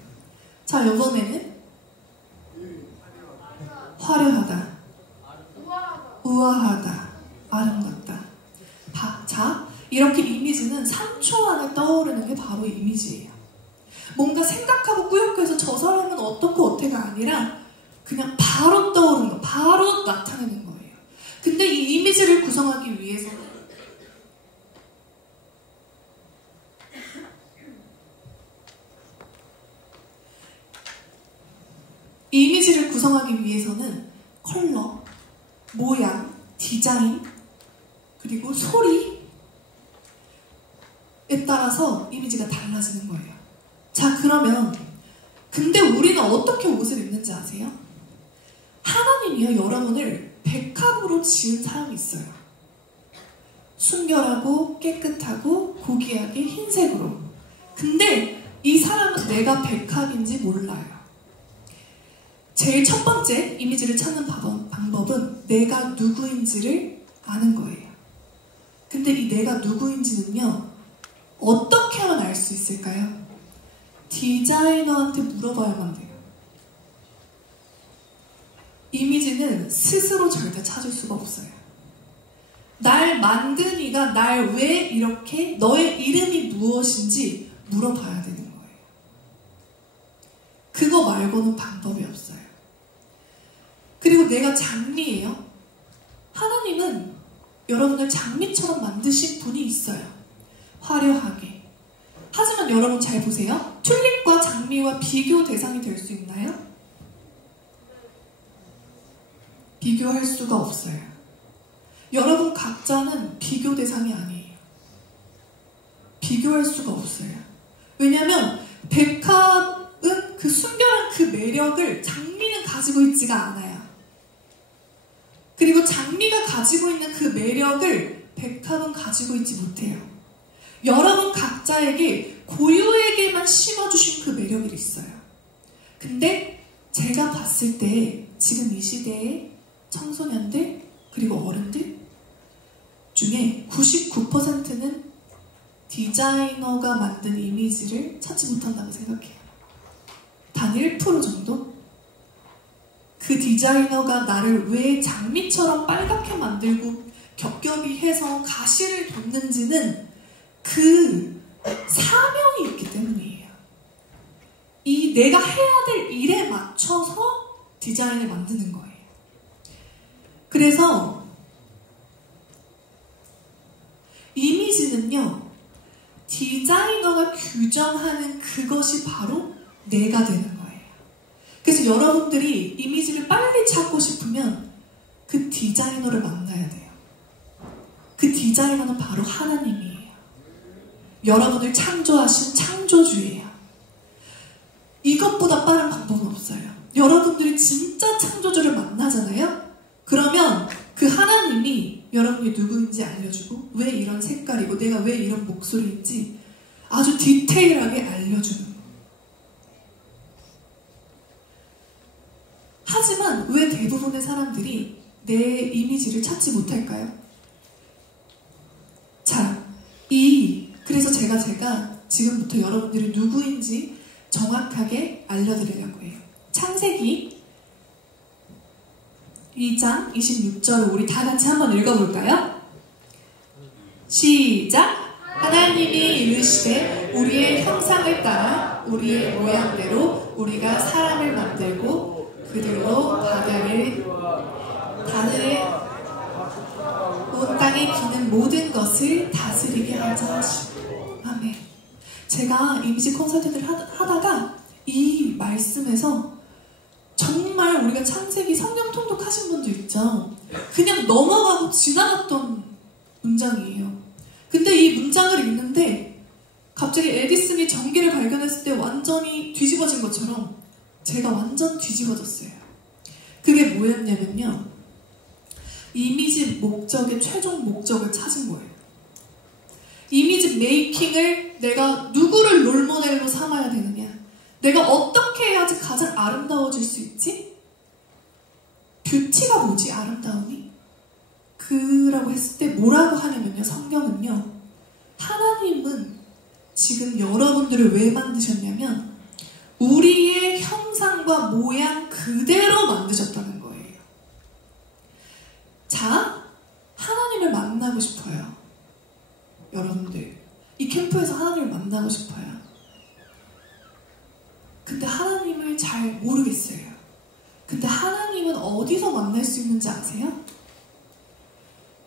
자, 이번에는 화려하다. 우아하다. 아름답다. 자, 이렇게 이미지는 3초 안에 떠오르는 게 바로 이미지예요. 뭔가 생각하고 꾸역꾸역해서 저 사람은 어떻고 어때가 아니라 그냥 바로 떠오르는 거, 바로 나타내는 거예요. 근데 이 이미지를 구성하기 위해서는 컬러, 모양, 디자인, 그리고 소리에 따라서 이미지가 달라지는 거예요. 자, 그러면 근데 우리는 어떻게 옷을 입는지 아세요? 하나님이요, 여러분을 백합으로 지은 사람이 있어요. 순결하고 깨끗하고 고귀하게 흰색으로. 근데 이 사람은 내가 백합인지 몰라요. 제일 첫 번째 이미지를 찾는 방법은 내가 누구인지를 아는 거예요. 근데 이 내가 누구인지는요, 어떻게 하면 알 수 있을까요? 디자이너한테 물어봐야만 돼요. 이미지는 스스로 절대 찾을 수가 없어요. 날 만든 이가 날 왜 이렇게, 너의 이름이 무엇인지 물어봐야 되는 거예요. 그거 말고는 방법이 없어요. 그리고 내가 장미예요. 하나님은 여러분을 장미처럼 만드신 분이 있어요. 화려하게. 하지만 여러분 잘 보세요. 튤립과 장미와 비교 대상이 될 수 있나요? 비교할 수가 없어요. 여러분 각자는 비교 대상이 아니에요. 비교할 수가 없어요. 왜냐하면 백합은 그 순결한 그 매력을 장미는 가지고 있지가 않아요. 그리고 장미가 가지고 있는 그 매력을 백합은 가지고 있지 못해요. 여러분 각자에게 고유에게만 심어주신 그 매력이 있어요. 근데 제가 봤을 때 지금 이 시대의 청소년들 그리고 어른들 중에 99%는 디자이너가 만든 이미지를 찾지 못한다고 생각해요. 단 1% 정도? 그 디자이너가 나를 왜 장미처럼 빨갛게 만들고 겹겹이 해서 가시를 뒀는지는 그 사명이 있기 때문이에요. 이 내가 해야 될 일에 맞춰서 디자인을 만드는 거예요. 그래서 이미지는요, 디자이너가 규정하는 그것이 바로 내가 되는 거예요. 그래서 여러분들이 이미지를 빨리 찾고 싶으면 그 디자이너를 만나야 돼요. 그 디자이너는 바로 하나님이에요. 여러분을 창조하신 창조주예요. 이것보다 빠른 방법은 없어요. 여러분들이 진짜 창조주를 만나잖아요? 그러면 그 하나님이 여러분이 누구인지 알려주고 왜 이런 색깔이고 내가 왜 이런 목소리인지 아주 디테일하게 알려주는 거예요. 하지만 왜 대부분의 사람들이 내 이미지를 찾지 못할까요? 자, 그래서 제가 지금부터 여러분들이 누구인지 정확하게 알려드리려고 해요. 창세기 2장 26절을 우리 다 같이 한번 읽어볼까요? 시작! 하나님이 이르시되 우리의 형상을 따라 우리의 모양대로 우리가 사람을 만들고 그들로 바다를 온 땅에 기는 모든 것을 다스리게 하자 하시고. 아멘. 제가 이미지 컨설팅을 하다가 이 말씀에서 정말 우리가 창세기 성경 통독하신 분도 있죠. 그냥 넘어가고 지나갔던 문장이에요. 근데 이 문장을 읽는데 갑자기 에디슨이 전기를 발견했을 때 완전히 뒤집어진 것처럼 제가 완전 뒤집어졌어요. 그게 뭐였냐면요, 이미지 목적의 최종 목적을 찾은 거예요. 이미지 메이킹을 내가 누구를 롤모델로 삼아야 되느냐, 내가 어떻게 해야지 가장 아름다워질 수 있지? 뷰티가 뭐지? 아름다움이? 그라고 했을 때 뭐라고 하냐면요. 성경은요. 하나님은 지금 여러분들을 왜 만드셨냐면 우리의 형상과 모양 그대로 만드셨다는 거예요. 자, 하나님을 만나고 싶어요. 여러분들. 이 캠프에서 하나님을 만나고 싶어요. 근데 하나님을 잘 모르겠어요. 근데 하나님은 어디서 만날 수 있는지 아세요?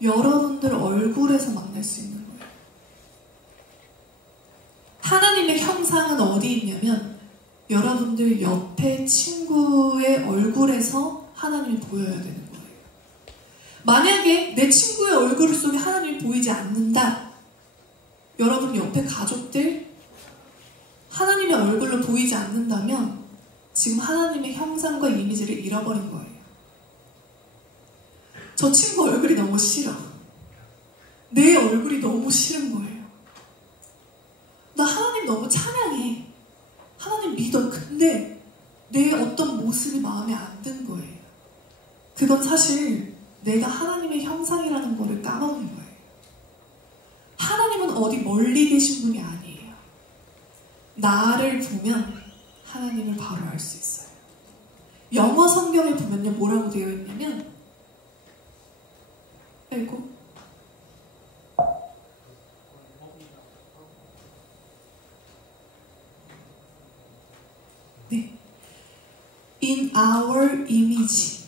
여러분들 얼굴에서 만날 수 있는 거예요. 하나님의 형상은 어디 있냐면 여러분들 옆에 친구의 얼굴에서 하나님이 보여야 되는 거예요. 만약에 내 친구의 얼굴 속에 하나님이 보이지 않는다. 여러분 옆에 가족들 하나님의 얼굴로 보이지 않는다면 지금 하나님의 형상과 이미지를 잃어버린 거예요. 저 친구 얼굴이 너무 싫어. 내 얼굴이 너무 싫은 거예요. 나 하나님 너무 찬양해. 하나님 믿어. 근데 내 어떤 모습이 마음에 안 든 거예요. 그건 사실 내가 하나님의 형상이라는 거를 까먹은 거예요. 하나님은 어디 멀리 계신 분이 아니에요. 나를 보면 하나님을 바로 알 수 있어요. 영어 성경에 보면요. 뭐라고 되어 있냐면 아이고 네. In our image,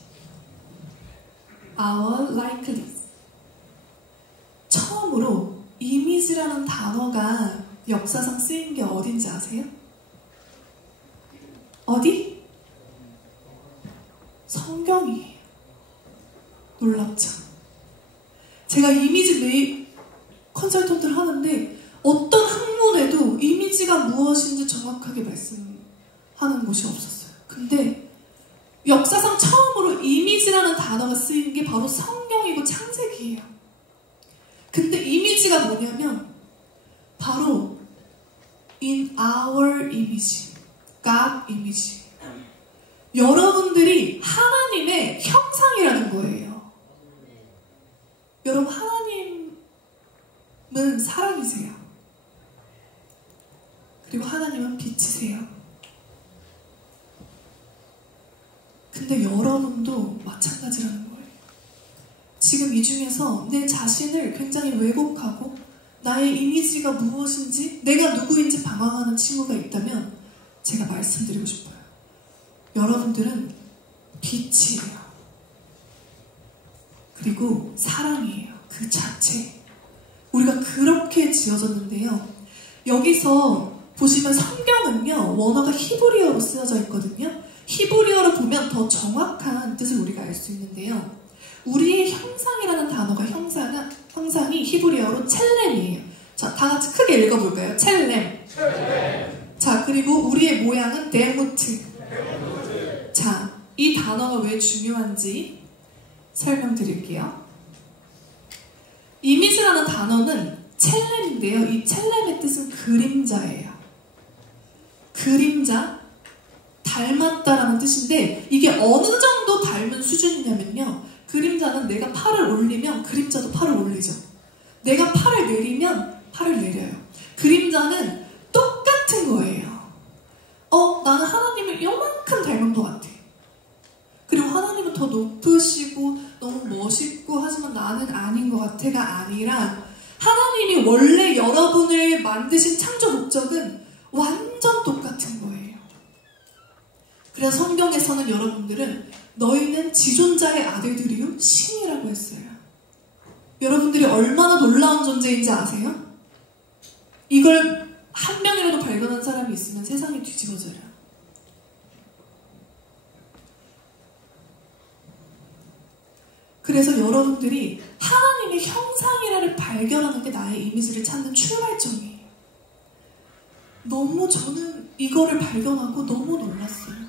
our likeness. 처음으로 이미지라는 단어가 역사상 쓰인 게 어딘지 아세요? 어디? 성경이에요. 놀랍죠? 제가 이미지 매입 컨설턴트를 하는데 어떤 학문에도 이미지가 무엇인지 정확하게 말씀하는 곳이 없었어요. 근데 역사상 처음으로 이미지라는 단어가 쓰인 게 바로 성경이고 창세기예요. 근데 이미지가 뭐냐면 바로 in our image, God image. 여러분들이 하나님의 형상이라는 거예요. 여러분 하나님은 사랑이세요. 그리고 하나님은 빛이세요. 근데 여러분도 마찬가지라는 거예요. 지금 이 중에서 내 자신을 굉장히 왜곡하고 나의 이미지가 무엇인지 내가 누구인지 방황하는 친구가 있다면 제가 말씀드리고 싶어요. 여러분들은 빛이에요. 그리고 사랑이에요. 그 자체. 우리가 그렇게 지어졌는데요. 여기서 보시면 성경은요. 원어가 히브리어로 쓰여져 있거든요. 히브리어로 보면 더 정확한 뜻을 우리가 알 수 있는데요. 우리의 형상이라는 단어가 형상이 히브리어로 첼렘이에요. 자, 다 같이 크게 읽어볼까요? 첼렘. 자, 그리고 우리의 모양은 데무트. 자, 이 단어가 왜 중요한지 설명드릴게요. 이미지라는 단어는 첼렘인데요. 이 첼렘의 뜻은 그림자예요. 그림자, 닮았다라는 뜻인데 이게 어느 정도 닮은 수준이냐면요. 그림자는 내가 팔을 올리면 그림자도 팔을 올리죠. 내가 팔을 내리면 팔을 내려요. 그림자는 똑같은 거예요. 나는 하나님을 요만큼 닮은 것 같아. 그리고 하나님은 더 높으시고 너무 멋있고 하지만 나는 아닌 것 같아가 아니라 하나님이 원래 여러분을 만드신 창조 목적은 완전 똑같은 거예요. 그래서 성경에서는 여러분들은 너희는 지존자의 아들들이요 신이라고 했어요. 여러분들이 얼마나 놀라운 존재인지 아세요? 이걸 한 명이라도 발견한 사람이 있으면 세상이 뒤집어져요. 그래서 여러분들이 하나님의 형상이라를 발견하는 게 나의 이미지를 찾는 출발점이에요. 너무 저는 이거를 발견하고 너무 놀랐어요.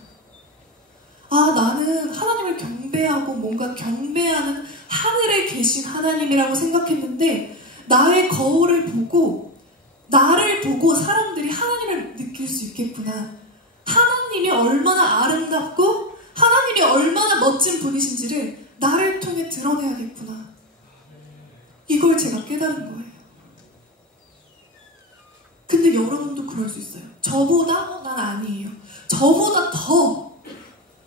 나는 하나님을 경배하고 뭔가 경배하는 하늘에 계신 하나님이라고 생각했는데 나의 거울을 보고 나를 보고 사람들이 하나님을 느낄 수 있겠구나. 하나님이 얼마나 아름답고 하나님이 얼마나 멋진 분이신지를 나를 통해 드러내야겠구나. 이걸 제가 깨달은 거예요. 근데 여러분도 그럴 수 있어요. 저보다? 난 아니에요. 저보다 더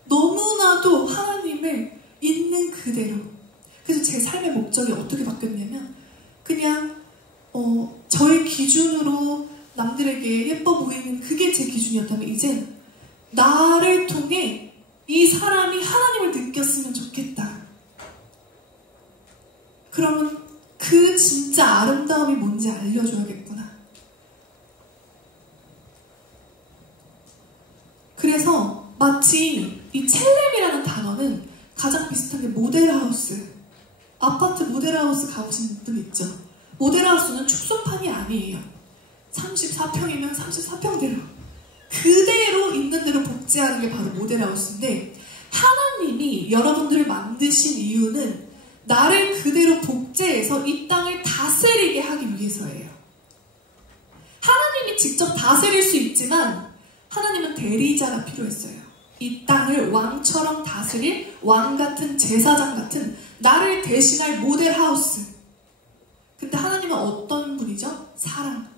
너무나도 하나님을 있는 그대로. 그래서 제 삶의 목적이 어떻게 바뀌었냐면 그냥 저의 기준으로 남들에게 예뻐 보이는 그게 제 기준이었다면 이젠 나를 통해 이 사람이 하나님을 느꼈으면 좋겠다. 그러면 그 진짜 아름다움이 뭔지 알려줘야겠구나. 그래서 마치 이 첼렘이라는 단어는 가장 비슷한 게 모델하우스. 아파트 모델하우스 가보신 분 있죠? 모델하우스는 축소판이 아니에요. 34평이면 34평대로 그대로 있는 대로 복제하는 게 바로 모델하우스인데, 하나님이 여러분들을 만드신 이유는 나를 그대로 복제해서 이 땅을 다스리게 하기 위해서예요. 하나님이 직접 다스릴 수 있지만 하나님은 대리자가 필요했어요. 이 땅을 왕처럼 다스릴 왕 같은 제사장 같은 나를 대신할 모델하우스. 근데 하나님은 어떤 분이죠? 사랑.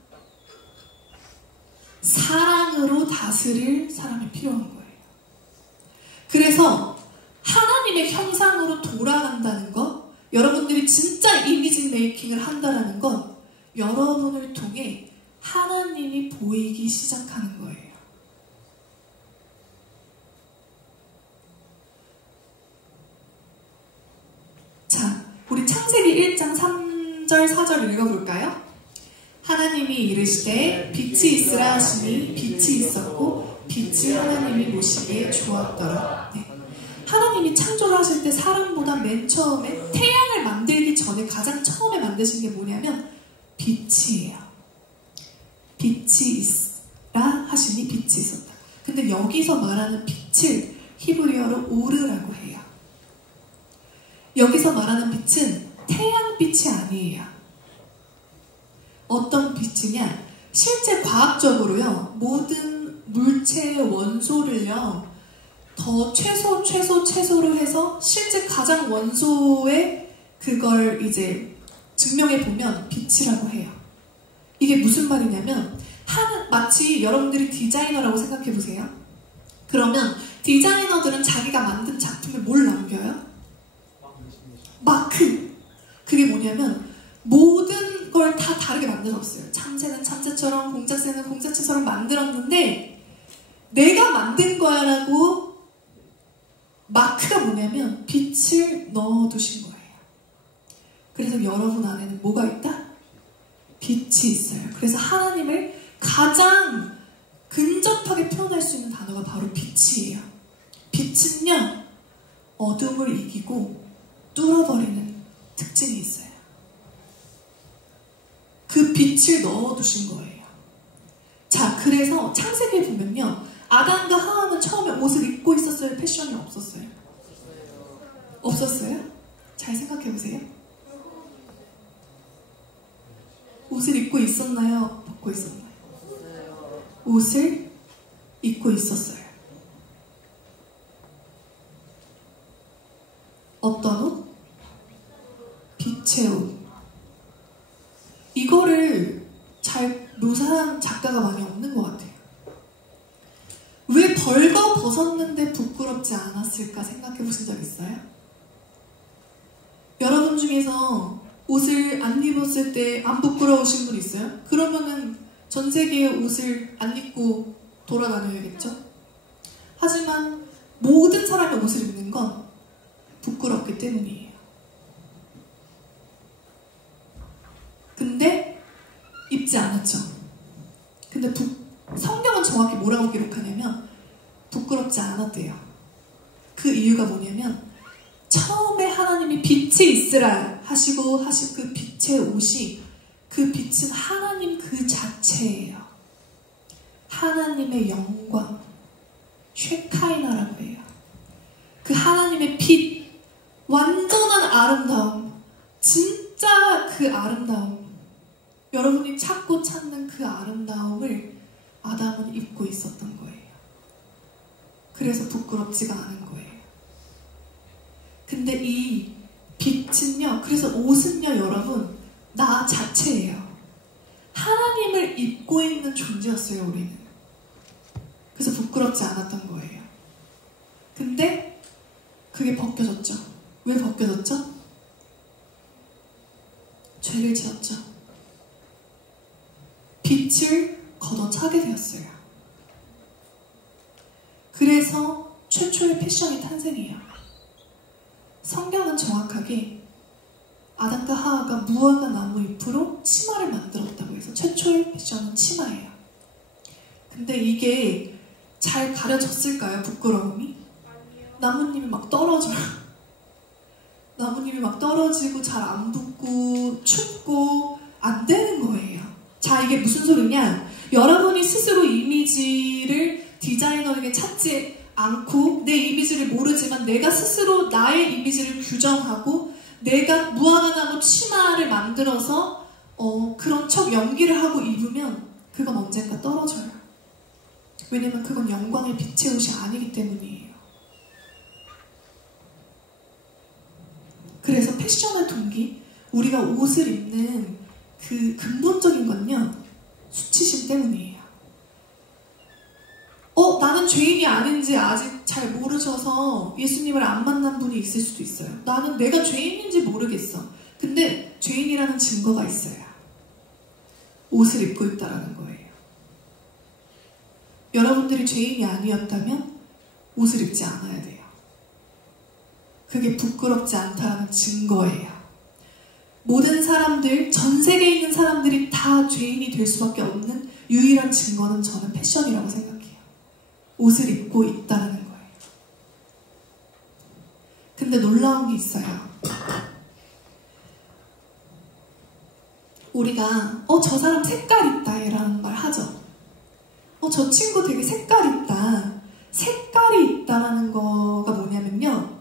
사랑으로 다스릴 사람이 필요한 거예요. 그래서 하나님의 형상으로 돌아간다는 것, 여러분들이 진짜 이미지 메이킹을 한다는 것, 여러분을 통해 하나님이 보이기 시작하는 거예요. 자, 우리 창세기 1장 3절 4절 읽어볼까요? 하나님이 이르시되 빛이 있으라 하시니 빛이 있었고 빛이 하나님이 보시기에 좋았더라. 네. 하나님이 창조를 하실 때 사람보다 맨 처음에 태양을 만들기 전에 가장 처음에 만드신 게 뭐냐면 빛이에요. 빛이 있으라 하시니 빛이 있었다. 근데 여기서 말하는 빛을 히브리어로 오르라고 해요. 여기서 말하는 빛은 태양빛이 아니에요. 어떤 빛이냐? 실제 과학적으로요, 모든 물체의 원소를요, 더 최소로 해서 실제 가장 원소의 그걸 이제 증명해 보면 빛이라고 해요. 이게 무슨 말이냐면, 마치 여러분들이 디자이너라고 생각해 보세요. 그러면 디자이너들은 자기가 만든 작품에 뭘 남겨요? 마크. 그게 뭐냐면 모든 걸 다 다르게 만들었어요. 참새는 참새처럼, 공작새는 공작새처럼 만들었는데 내가 만든 거야 라고 마크가 뭐냐면 빛을 넣어두신 거예요. 그래서 여러분 안에는 뭐가 있다? 빛이 있어요. 그래서 하나님을 가장 근접하게 표현할 수 있는 단어가 바로 빛이에요. 빛은요, 어둠을 이기고 뚫어버리는 특징이 있어요. 그 빛을 넣어두신 거예요. 자, 그래서 창세기에 보면요, 아담과 하와는 처음에 옷을 입고 있었어요? 패션이 없었어요? 없었어요? 잘 생각해보세요. 옷을 입고 있었나요? 벗고 있었나요? 옷을 입고 있었어요. 어떤 옷? 빛의 옷. 이거를 잘 묘사한 작가가 많이 없는 것 같아요. 왜 벌거 벗었는데 부끄럽지 않았을까 생각해 보신 적 있어요? 여러분 중에서 옷을 안 입었을 때 안 부끄러우신 분 있어요? 그러면은 전 세계의 옷을 안 입고 돌아다녀야겠죠? 하지만 모든 사람이 옷을 입는 건 부끄럽기 때문이에요. 근데 입지 않았죠. 근데 성경은 정확히 뭐라고 기록하냐면 부끄럽지 않았대요. 그 이유가 뭐냐면 처음에 하나님이 빛이 있으라 하시고 하신 그 빛의 옷이, 그 빛은 하나님 그 자체예요. 하나님의 영광, 쉐카이나라고 해요. 그 하나님의 빛, 완전한 아름다움, 진짜 그 아름다움, 여러분이 찾고 찾는 그 아름다움을 아담은 입고 있었던 거예요. 그래서 부끄럽지가 않은 거예요. 근데 이 빛은요, 그래서 옷은요, 여러분, 나 자체예요. 하나님을 입고 있는 존재였어요, 우리는. 그래서 부끄럽지 않았던 거예요. 근데 그게 벗겨졌죠. 왜 벗겨졌죠? 죄를 지었죠. 빛을 걷어차게 되었어요. 그래서 최초의 패션이 탄생해요. 성경은 정확하게 아담과 하와가 무화과 나무 잎으로 치마를 만들었다고 해서 최초의 패션은 치마예요. 근데 이게 잘 가려졌을까요? 부끄러움이? 나뭇잎이 막 떨어져요. 나뭇잎이 막 떨어지고 잘 안 붙고 춥고 안 되는 거예요. 자, 이게 무슨 소리냐? 여러분이 스스로 이미지를 디자이너에게 찾지 않고 내 이미지를 모르지만 내가 스스로 나의 이미지를 규정하고 내가 무화과나무 치마를 만들어서 그런 척 연기를 하고 입으면 그건 언젠가 떨어져요. 왜냐면 그건 영광의 빛의 옷이 아니기 때문이에요. 그래서 패션의 동기, 우리가 옷을 입는 그 근본적인 건요, 수치심 때문이에요. 나는 죄인이 아닌지 아직 잘 모르셔서 예수님을 안 만난 분이 있을 수도 있어요. 나는 내가 죄인인지 모르겠어. 근데 죄인이라는 증거가 있어요. 옷을 입고 있다라는 거예요. 여러분들이 죄인이 아니었다면 옷을 입지 않아야 돼요. 그게 부끄럽지 않다라는 증거예요. 모든 사람들, 전 세계에 있는 사람들이 다 죄인이 될 수밖에 없는 유일한 증거는 저는 패션이라고 생각해요. 옷을 입고 있다는 거예요. 근데 놀라운 게 있어요. 우리가 저 사람 색깔 있다 이라는 말 하죠. 저 친구 되게 색깔 있다. 색깔이 있다라는 거가 뭐냐면요,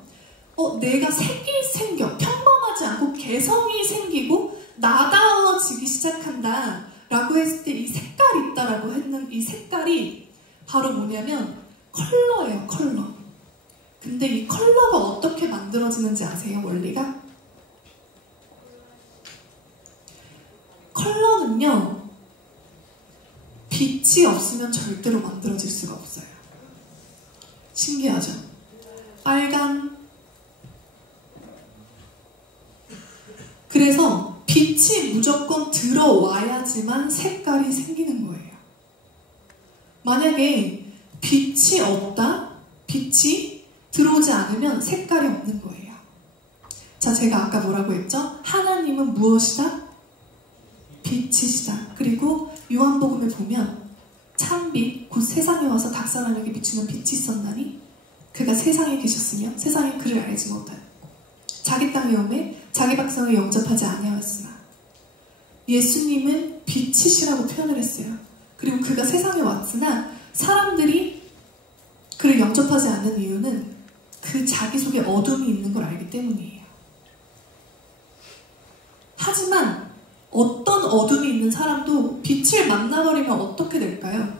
내가 색이 생겨 평범하지 않고 개성이 생기고 나다워지기 시작한다 라고 했을 때 이 색깔이 있다라고 했는 이 색깔이 바로 뭐냐면 컬러예요. 컬러. 근데 이 컬러가 어떻게 만들어지는지 아세요? 원리가? 컬러는요, 빛이 없으면 절대로 만들어질 수가 없어요. 신기하죠? 빨간. 그래서 빛이 무조건 들어와야지만 색깔이 생기는 거예요. 만약에 빛이 없다? 빛이 들어오지 않으면 색깔이 없는 거예요. 자, 제가 아까 뭐라고 했죠? 하나님은 무엇이다? 빛이시다. 그리고 요한복음에 보면 참빛, 곧 세상에 와서 각 사람에게 비추는 빛이 있었나니 그가 세상에 계셨으며 세상에 그를 알지 못하였고 자기 땅에 오매 자기 백성을 영접하지 아니하였으나 예수님은 빛이시라고 표현을 했어요. 그리고 그가 세상에 왔으나 사람들이 그를 영접하지 않는 이유는 그 자기 속에 어둠이 있는 걸 알기 때문이에요. 하지만 어떤 어둠이 있는 사람도 빛을 만나버리면 어떻게 될까요?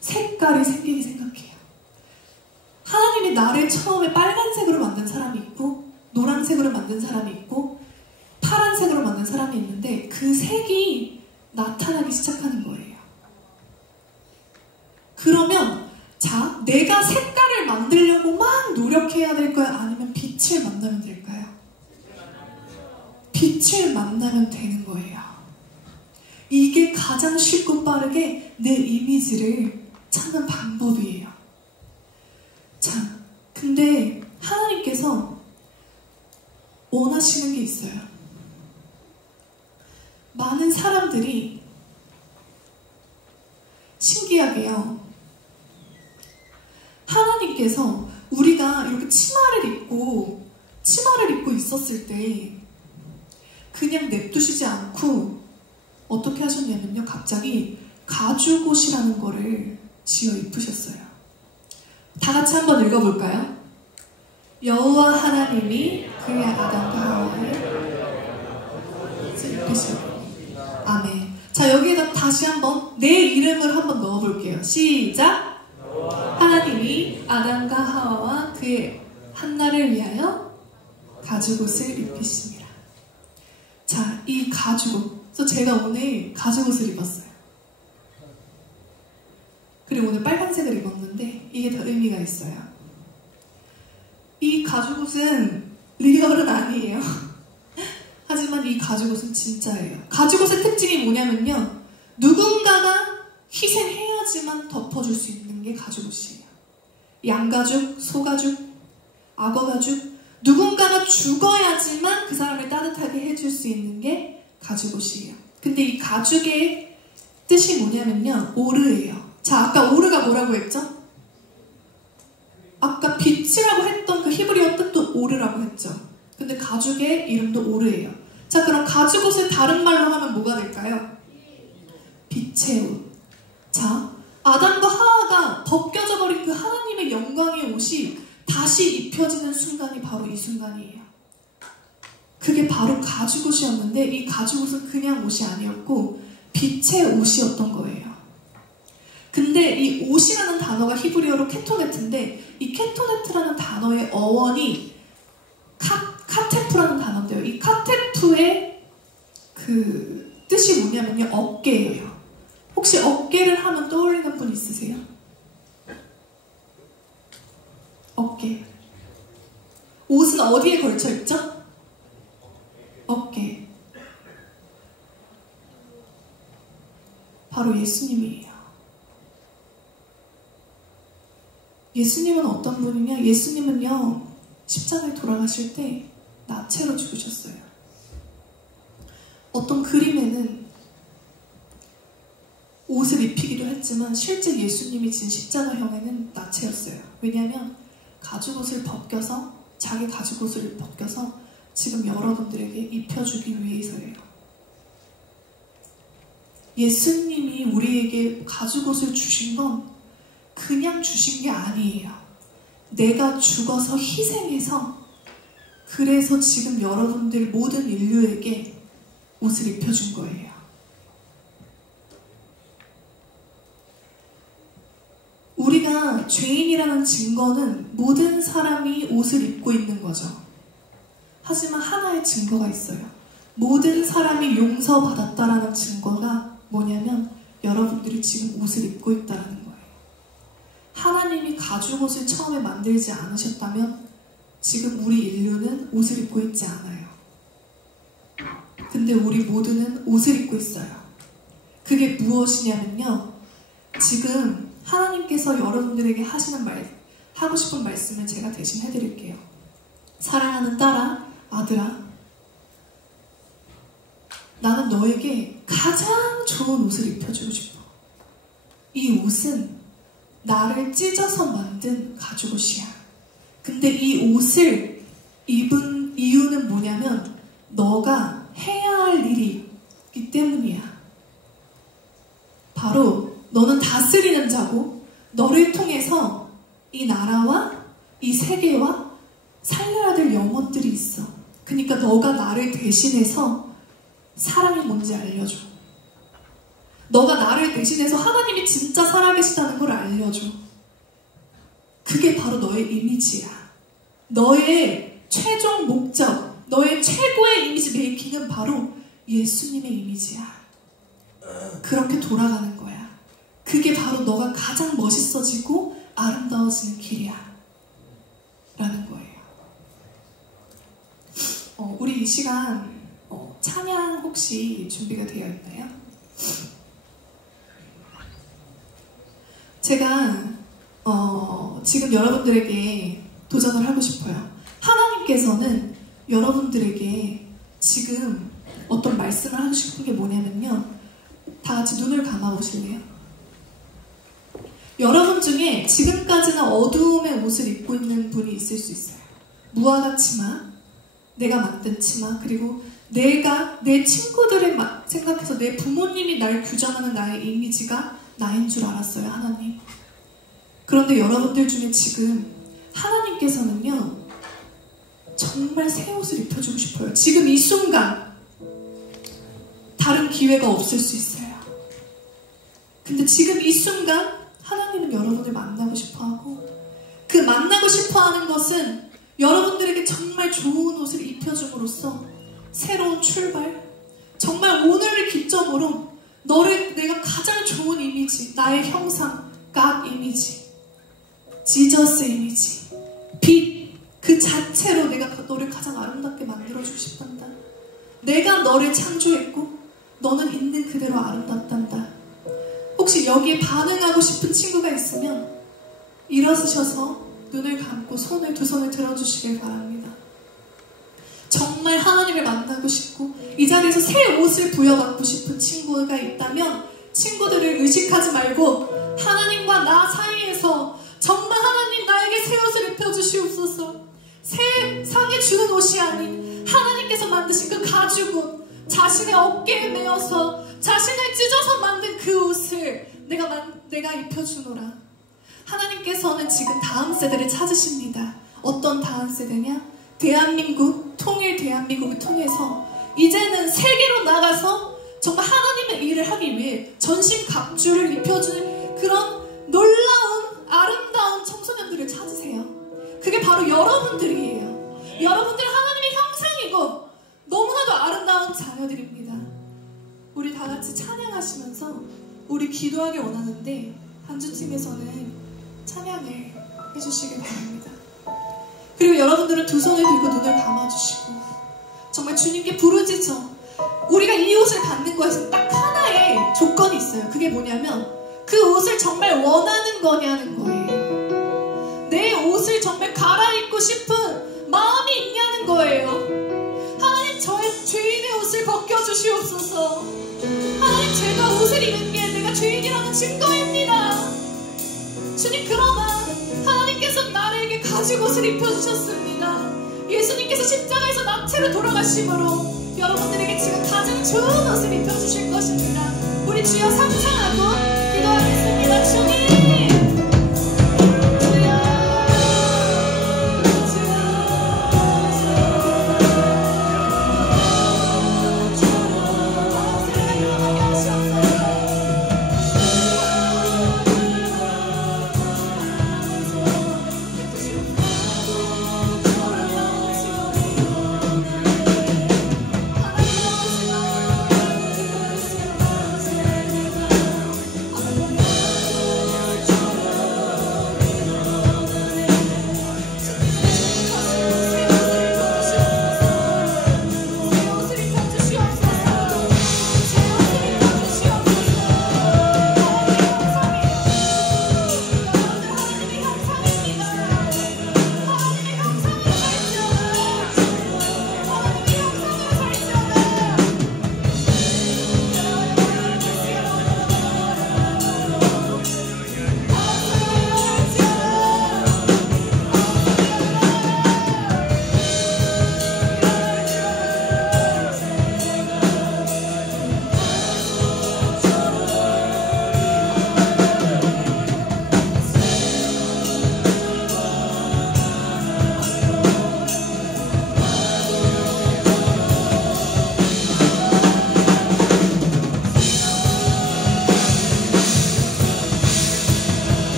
색깔이 생기기 생각해요. 하나님이 나를 처음에 빨간색으로 만든 사람이 있고 노란색으로 만든 사람이 있고 파란색으로 만든 사람이 있는데 그 색이 나타나기 시작하는 거예요. 그러면 자, 내가 색깔을 만들려고 막 노력해야 될까요? 아니면 빛을 만나면 될까요? 빛을 만나면 되는 거예요. 이게 가장 쉽고 빠르게 내 이미지를 찾는 방법이에요. 자, 근데 하나님께서 원하시는 게 있어요. 많은 사람들이 신기하게요, 하나님께서 우리가 이렇게 치마를 입고 있었을 때 그냥 냅두시지 않고 어떻게 하셨냐면요, 갑자기 가죽옷이라는 거를 지어 입으셨어요. 다 같이 한번 읽어볼까요? 여호와 하나님이 그의 아담과 하와를 입으시고. 아멘. 자, 여기에다 다시 한번 내 이름을 한번 넣어볼게요. 시작. 하나님이 아담과 하와와 그의 한나를 위하여 가죽옷을 입히십니다. 자, 이 가죽옷. 그래서 제가 오늘 가죽옷을 입었어요. 그리고 오늘 빨간색을 입었는데 이게 더 의미가 있어요. 이 가죽옷은 리얼은 아니에요. 하지만 이 가죽옷은 진짜예요. 가죽옷의 특징이 뭐냐면요. 누군가가 희생해야지만 덮어줄 수 있는 게 가죽옷이에요. 양가죽, 소가죽, 악어가죽, 누군가가 죽어야지만 그 사람을 따뜻하게 해줄 수 있는 게 가죽옷이에요. 근데 이 가죽의 뜻이 뭐냐면요. 오르예요. 자, 아까 오르가 뭐라고 했죠? 아까 빛이라고 했던 그 히브리어 뜻도 오르라고 했죠. 근데 가죽의 이름도 오르예요. 자, 그럼 가죽옷을 다른 말로 하면 뭐가 될까요? 빛의 옷. 자, 아담과 하와가 벗겨져 버린 그 하나님의 영광의 옷이 다시 입혀지는 순간이 바로 이 순간이에요. 그게 바로 가죽옷이었는데 이 가죽옷은 그냥 옷이 아니었고 빛의 옷이었던 거예요. 근데 이 옷이라는 단어가 히브리어로 케토네트인데 이 케토네트라는 단어의 어원이 카테프라는 단어인데요. 이 카테프의 그 뜻이 뭐냐면요. 어깨예요. 혹시 어깨를 하면 떠올리는 분 있으세요? 어깨. 옷은 어디에 걸쳐 있죠? 어깨. 바로 예수님이에요. 예수님은 어떤 분이냐? 예수님은요, 십자가에 돌아가실 때 나체로 죽으셨어요. 어떤 그림에는 옷을 입히기도 했지만 실제 예수님이 진 십자가형에는 나체였어요. 왜냐하면 가죽옷을 벗겨서 자기 가죽옷을 벗겨서 지금 여러분들에게 입혀주기 위해서예요. 예수님이 우리에게 가죽옷을 주신 건 그냥 주신 게 아니에요. 내가 죽어서 희생해서 그래서 지금 여러분들 모든 인류에게 옷을 입혀준 거예요. 우리가 죄인이라는 증거는 모든 사람이 옷을 입고 있는 거죠. 하지만 하나의 증거가 있어요. 모든 사람이 용서받았다라는 증거가 뭐냐면 여러분들이 지금 옷을 입고 있다는 거예요. 하나님이 가죽옷을 처음에 만들지 않으셨다면 지금 우리 인류는 옷을 입고 있지 않아요. 근데 우리 모두는 옷을 입고 있어요. 그게 무엇이냐면요. 지금 하나님께서 여러분들에게 하고 싶은 말씀을 제가 대신 해드릴게요. 사랑하는 딸아, 아들아, 나는 너에게 가장 좋은 옷을 입혀주고 싶어. 이 옷은 나를 찢어서 만든 가죽옷이야. 근데 이 옷을 입은 이유는 뭐냐면 너가 해야 할 일이 있기 때문이야. 바로 너는 다스리는 자고 너를 통해서 이 나라와 이 세계와 살려야 될 영혼들이 있어. 그러니까 너가 나를 대신해서 사랑이 뭔지 알려줘. 너가 나를 대신해서 하나님이 진짜 살아계시다는 걸 알려줘. 그게 바로 너의 이미지야. 너의 최종 목적, 너의 최고의 이미지 메이킹은 바로 예수님의 이미지야. 그렇게 돌아가는 거야. 그게 바로 너가 가장 멋있어지고 아름다워지는 길이야. 라는 거예요. 우리 이 시간 찬양 혹시 준비가 되어 있나요? 제가 지금 여러분들에게 도전을 하고 싶어요. 하나님께서는 여러분들에게 지금 어떤 말씀을 하고 싶은 게 뭐냐면요. 다 같이 눈을 감아보실래요? 여러분 중에 지금까지는 어두움의 옷을 입고 있는 분이 있을 수 있어요. 무화과 치마, 내가 만든 치마, 그리고 내가 내 친구들을 생각해서 내 부모님이 날 규정하는 나의 이미지가 나인 줄 알았어요, 하나님. 그런데 여러분들 중에 지금 하나님께서는요, 정말 새 옷을 입혀주고 싶어요. 지금 이 순간 다른 기회가 없을 수 있어요. 근데 지금 이 순간 하나님은 여러분을 만나고 싶어하고, 그 만나고 싶어하는 것은 여러분들에게 정말 좋은 옷을 입혀줌으로써 새로운 출발, 정말 오늘을 기점으로 너를 내가 가장 좋은 이미지, 나의 형상, God 이미지, 지저스 이미지, 빛 그 자체로 내가 너를 가장 아름답게 만들어주고 싶단다. 내가 너를 창조했고 너는 있는 그대로 아름답단다. 혹시 여기에 반응하고 싶은 친구가 있으면 일어서셔서 눈을 감고 두 손을 들어주시길 바랍니다. 정말 하나님을 만나고 싶고 이 자리에서 새 옷을 부여받고 싶은 친구가 있다면 친구들을 의식하지 말고 하나님과 나 사이에서 정말 하나님 나에게 새 옷을 입혀주시옵소서. 세상에 주는 옷이 아닌 하나님께서 만드신 그 가죽옷, 자신의 어깨에 메어서 자신을 찢어서 만든 그 옷을 내가 입혀주노라. 하나님께서는 지금 다음 세대를 찾으십니다. 어떤 다음 세대냐? 대한민국, 통일 대한민국을 통해서 이제는 세계로 나가서 정말 하나님의 일을 하기 위해 전신갑주를 입혀주는 그런 놀라운 아름다운 청소년들을 찾으세요. 그게 바로 여러분들이에요. 여러분들은 하나님의 형상이고 너무나도 아름다운 자녀들입니다. 우리 다 같이 찬양하시면서 우리 기도하길 원하는데 반주팀에서는 찬양을 해주시길 바랍니다. 그리고 여러분들은 두 손을 들고 눈을 감아주시고 정말 주님께 부르짖어. 우리가 이 옷을 받는 것에서 딱 하나의 조건이 있어요. 그게 뭐냐면 그 옷을 정말 원하는 거냐는 거예요. 내 옷을 정말 갈아입고 싶은 마음이 있냐는 거예요. 하나님, 저의 죄인의 옷을 벗겨주시옵소서. 하나님, 제가 옷을 입은 게 내가 죄인이라는 증거입니다. 주님, 그러나 하나님께서 나에게 가죽옷을 입혀주셨습니다. 예수님께서 십자가에서 나체로 돌아가심으로 여러분들에게 지금 가장 좋은 옷을 입혀주실 것입니다. 우리 주여 상상하고 기도하겠습니다. 주님,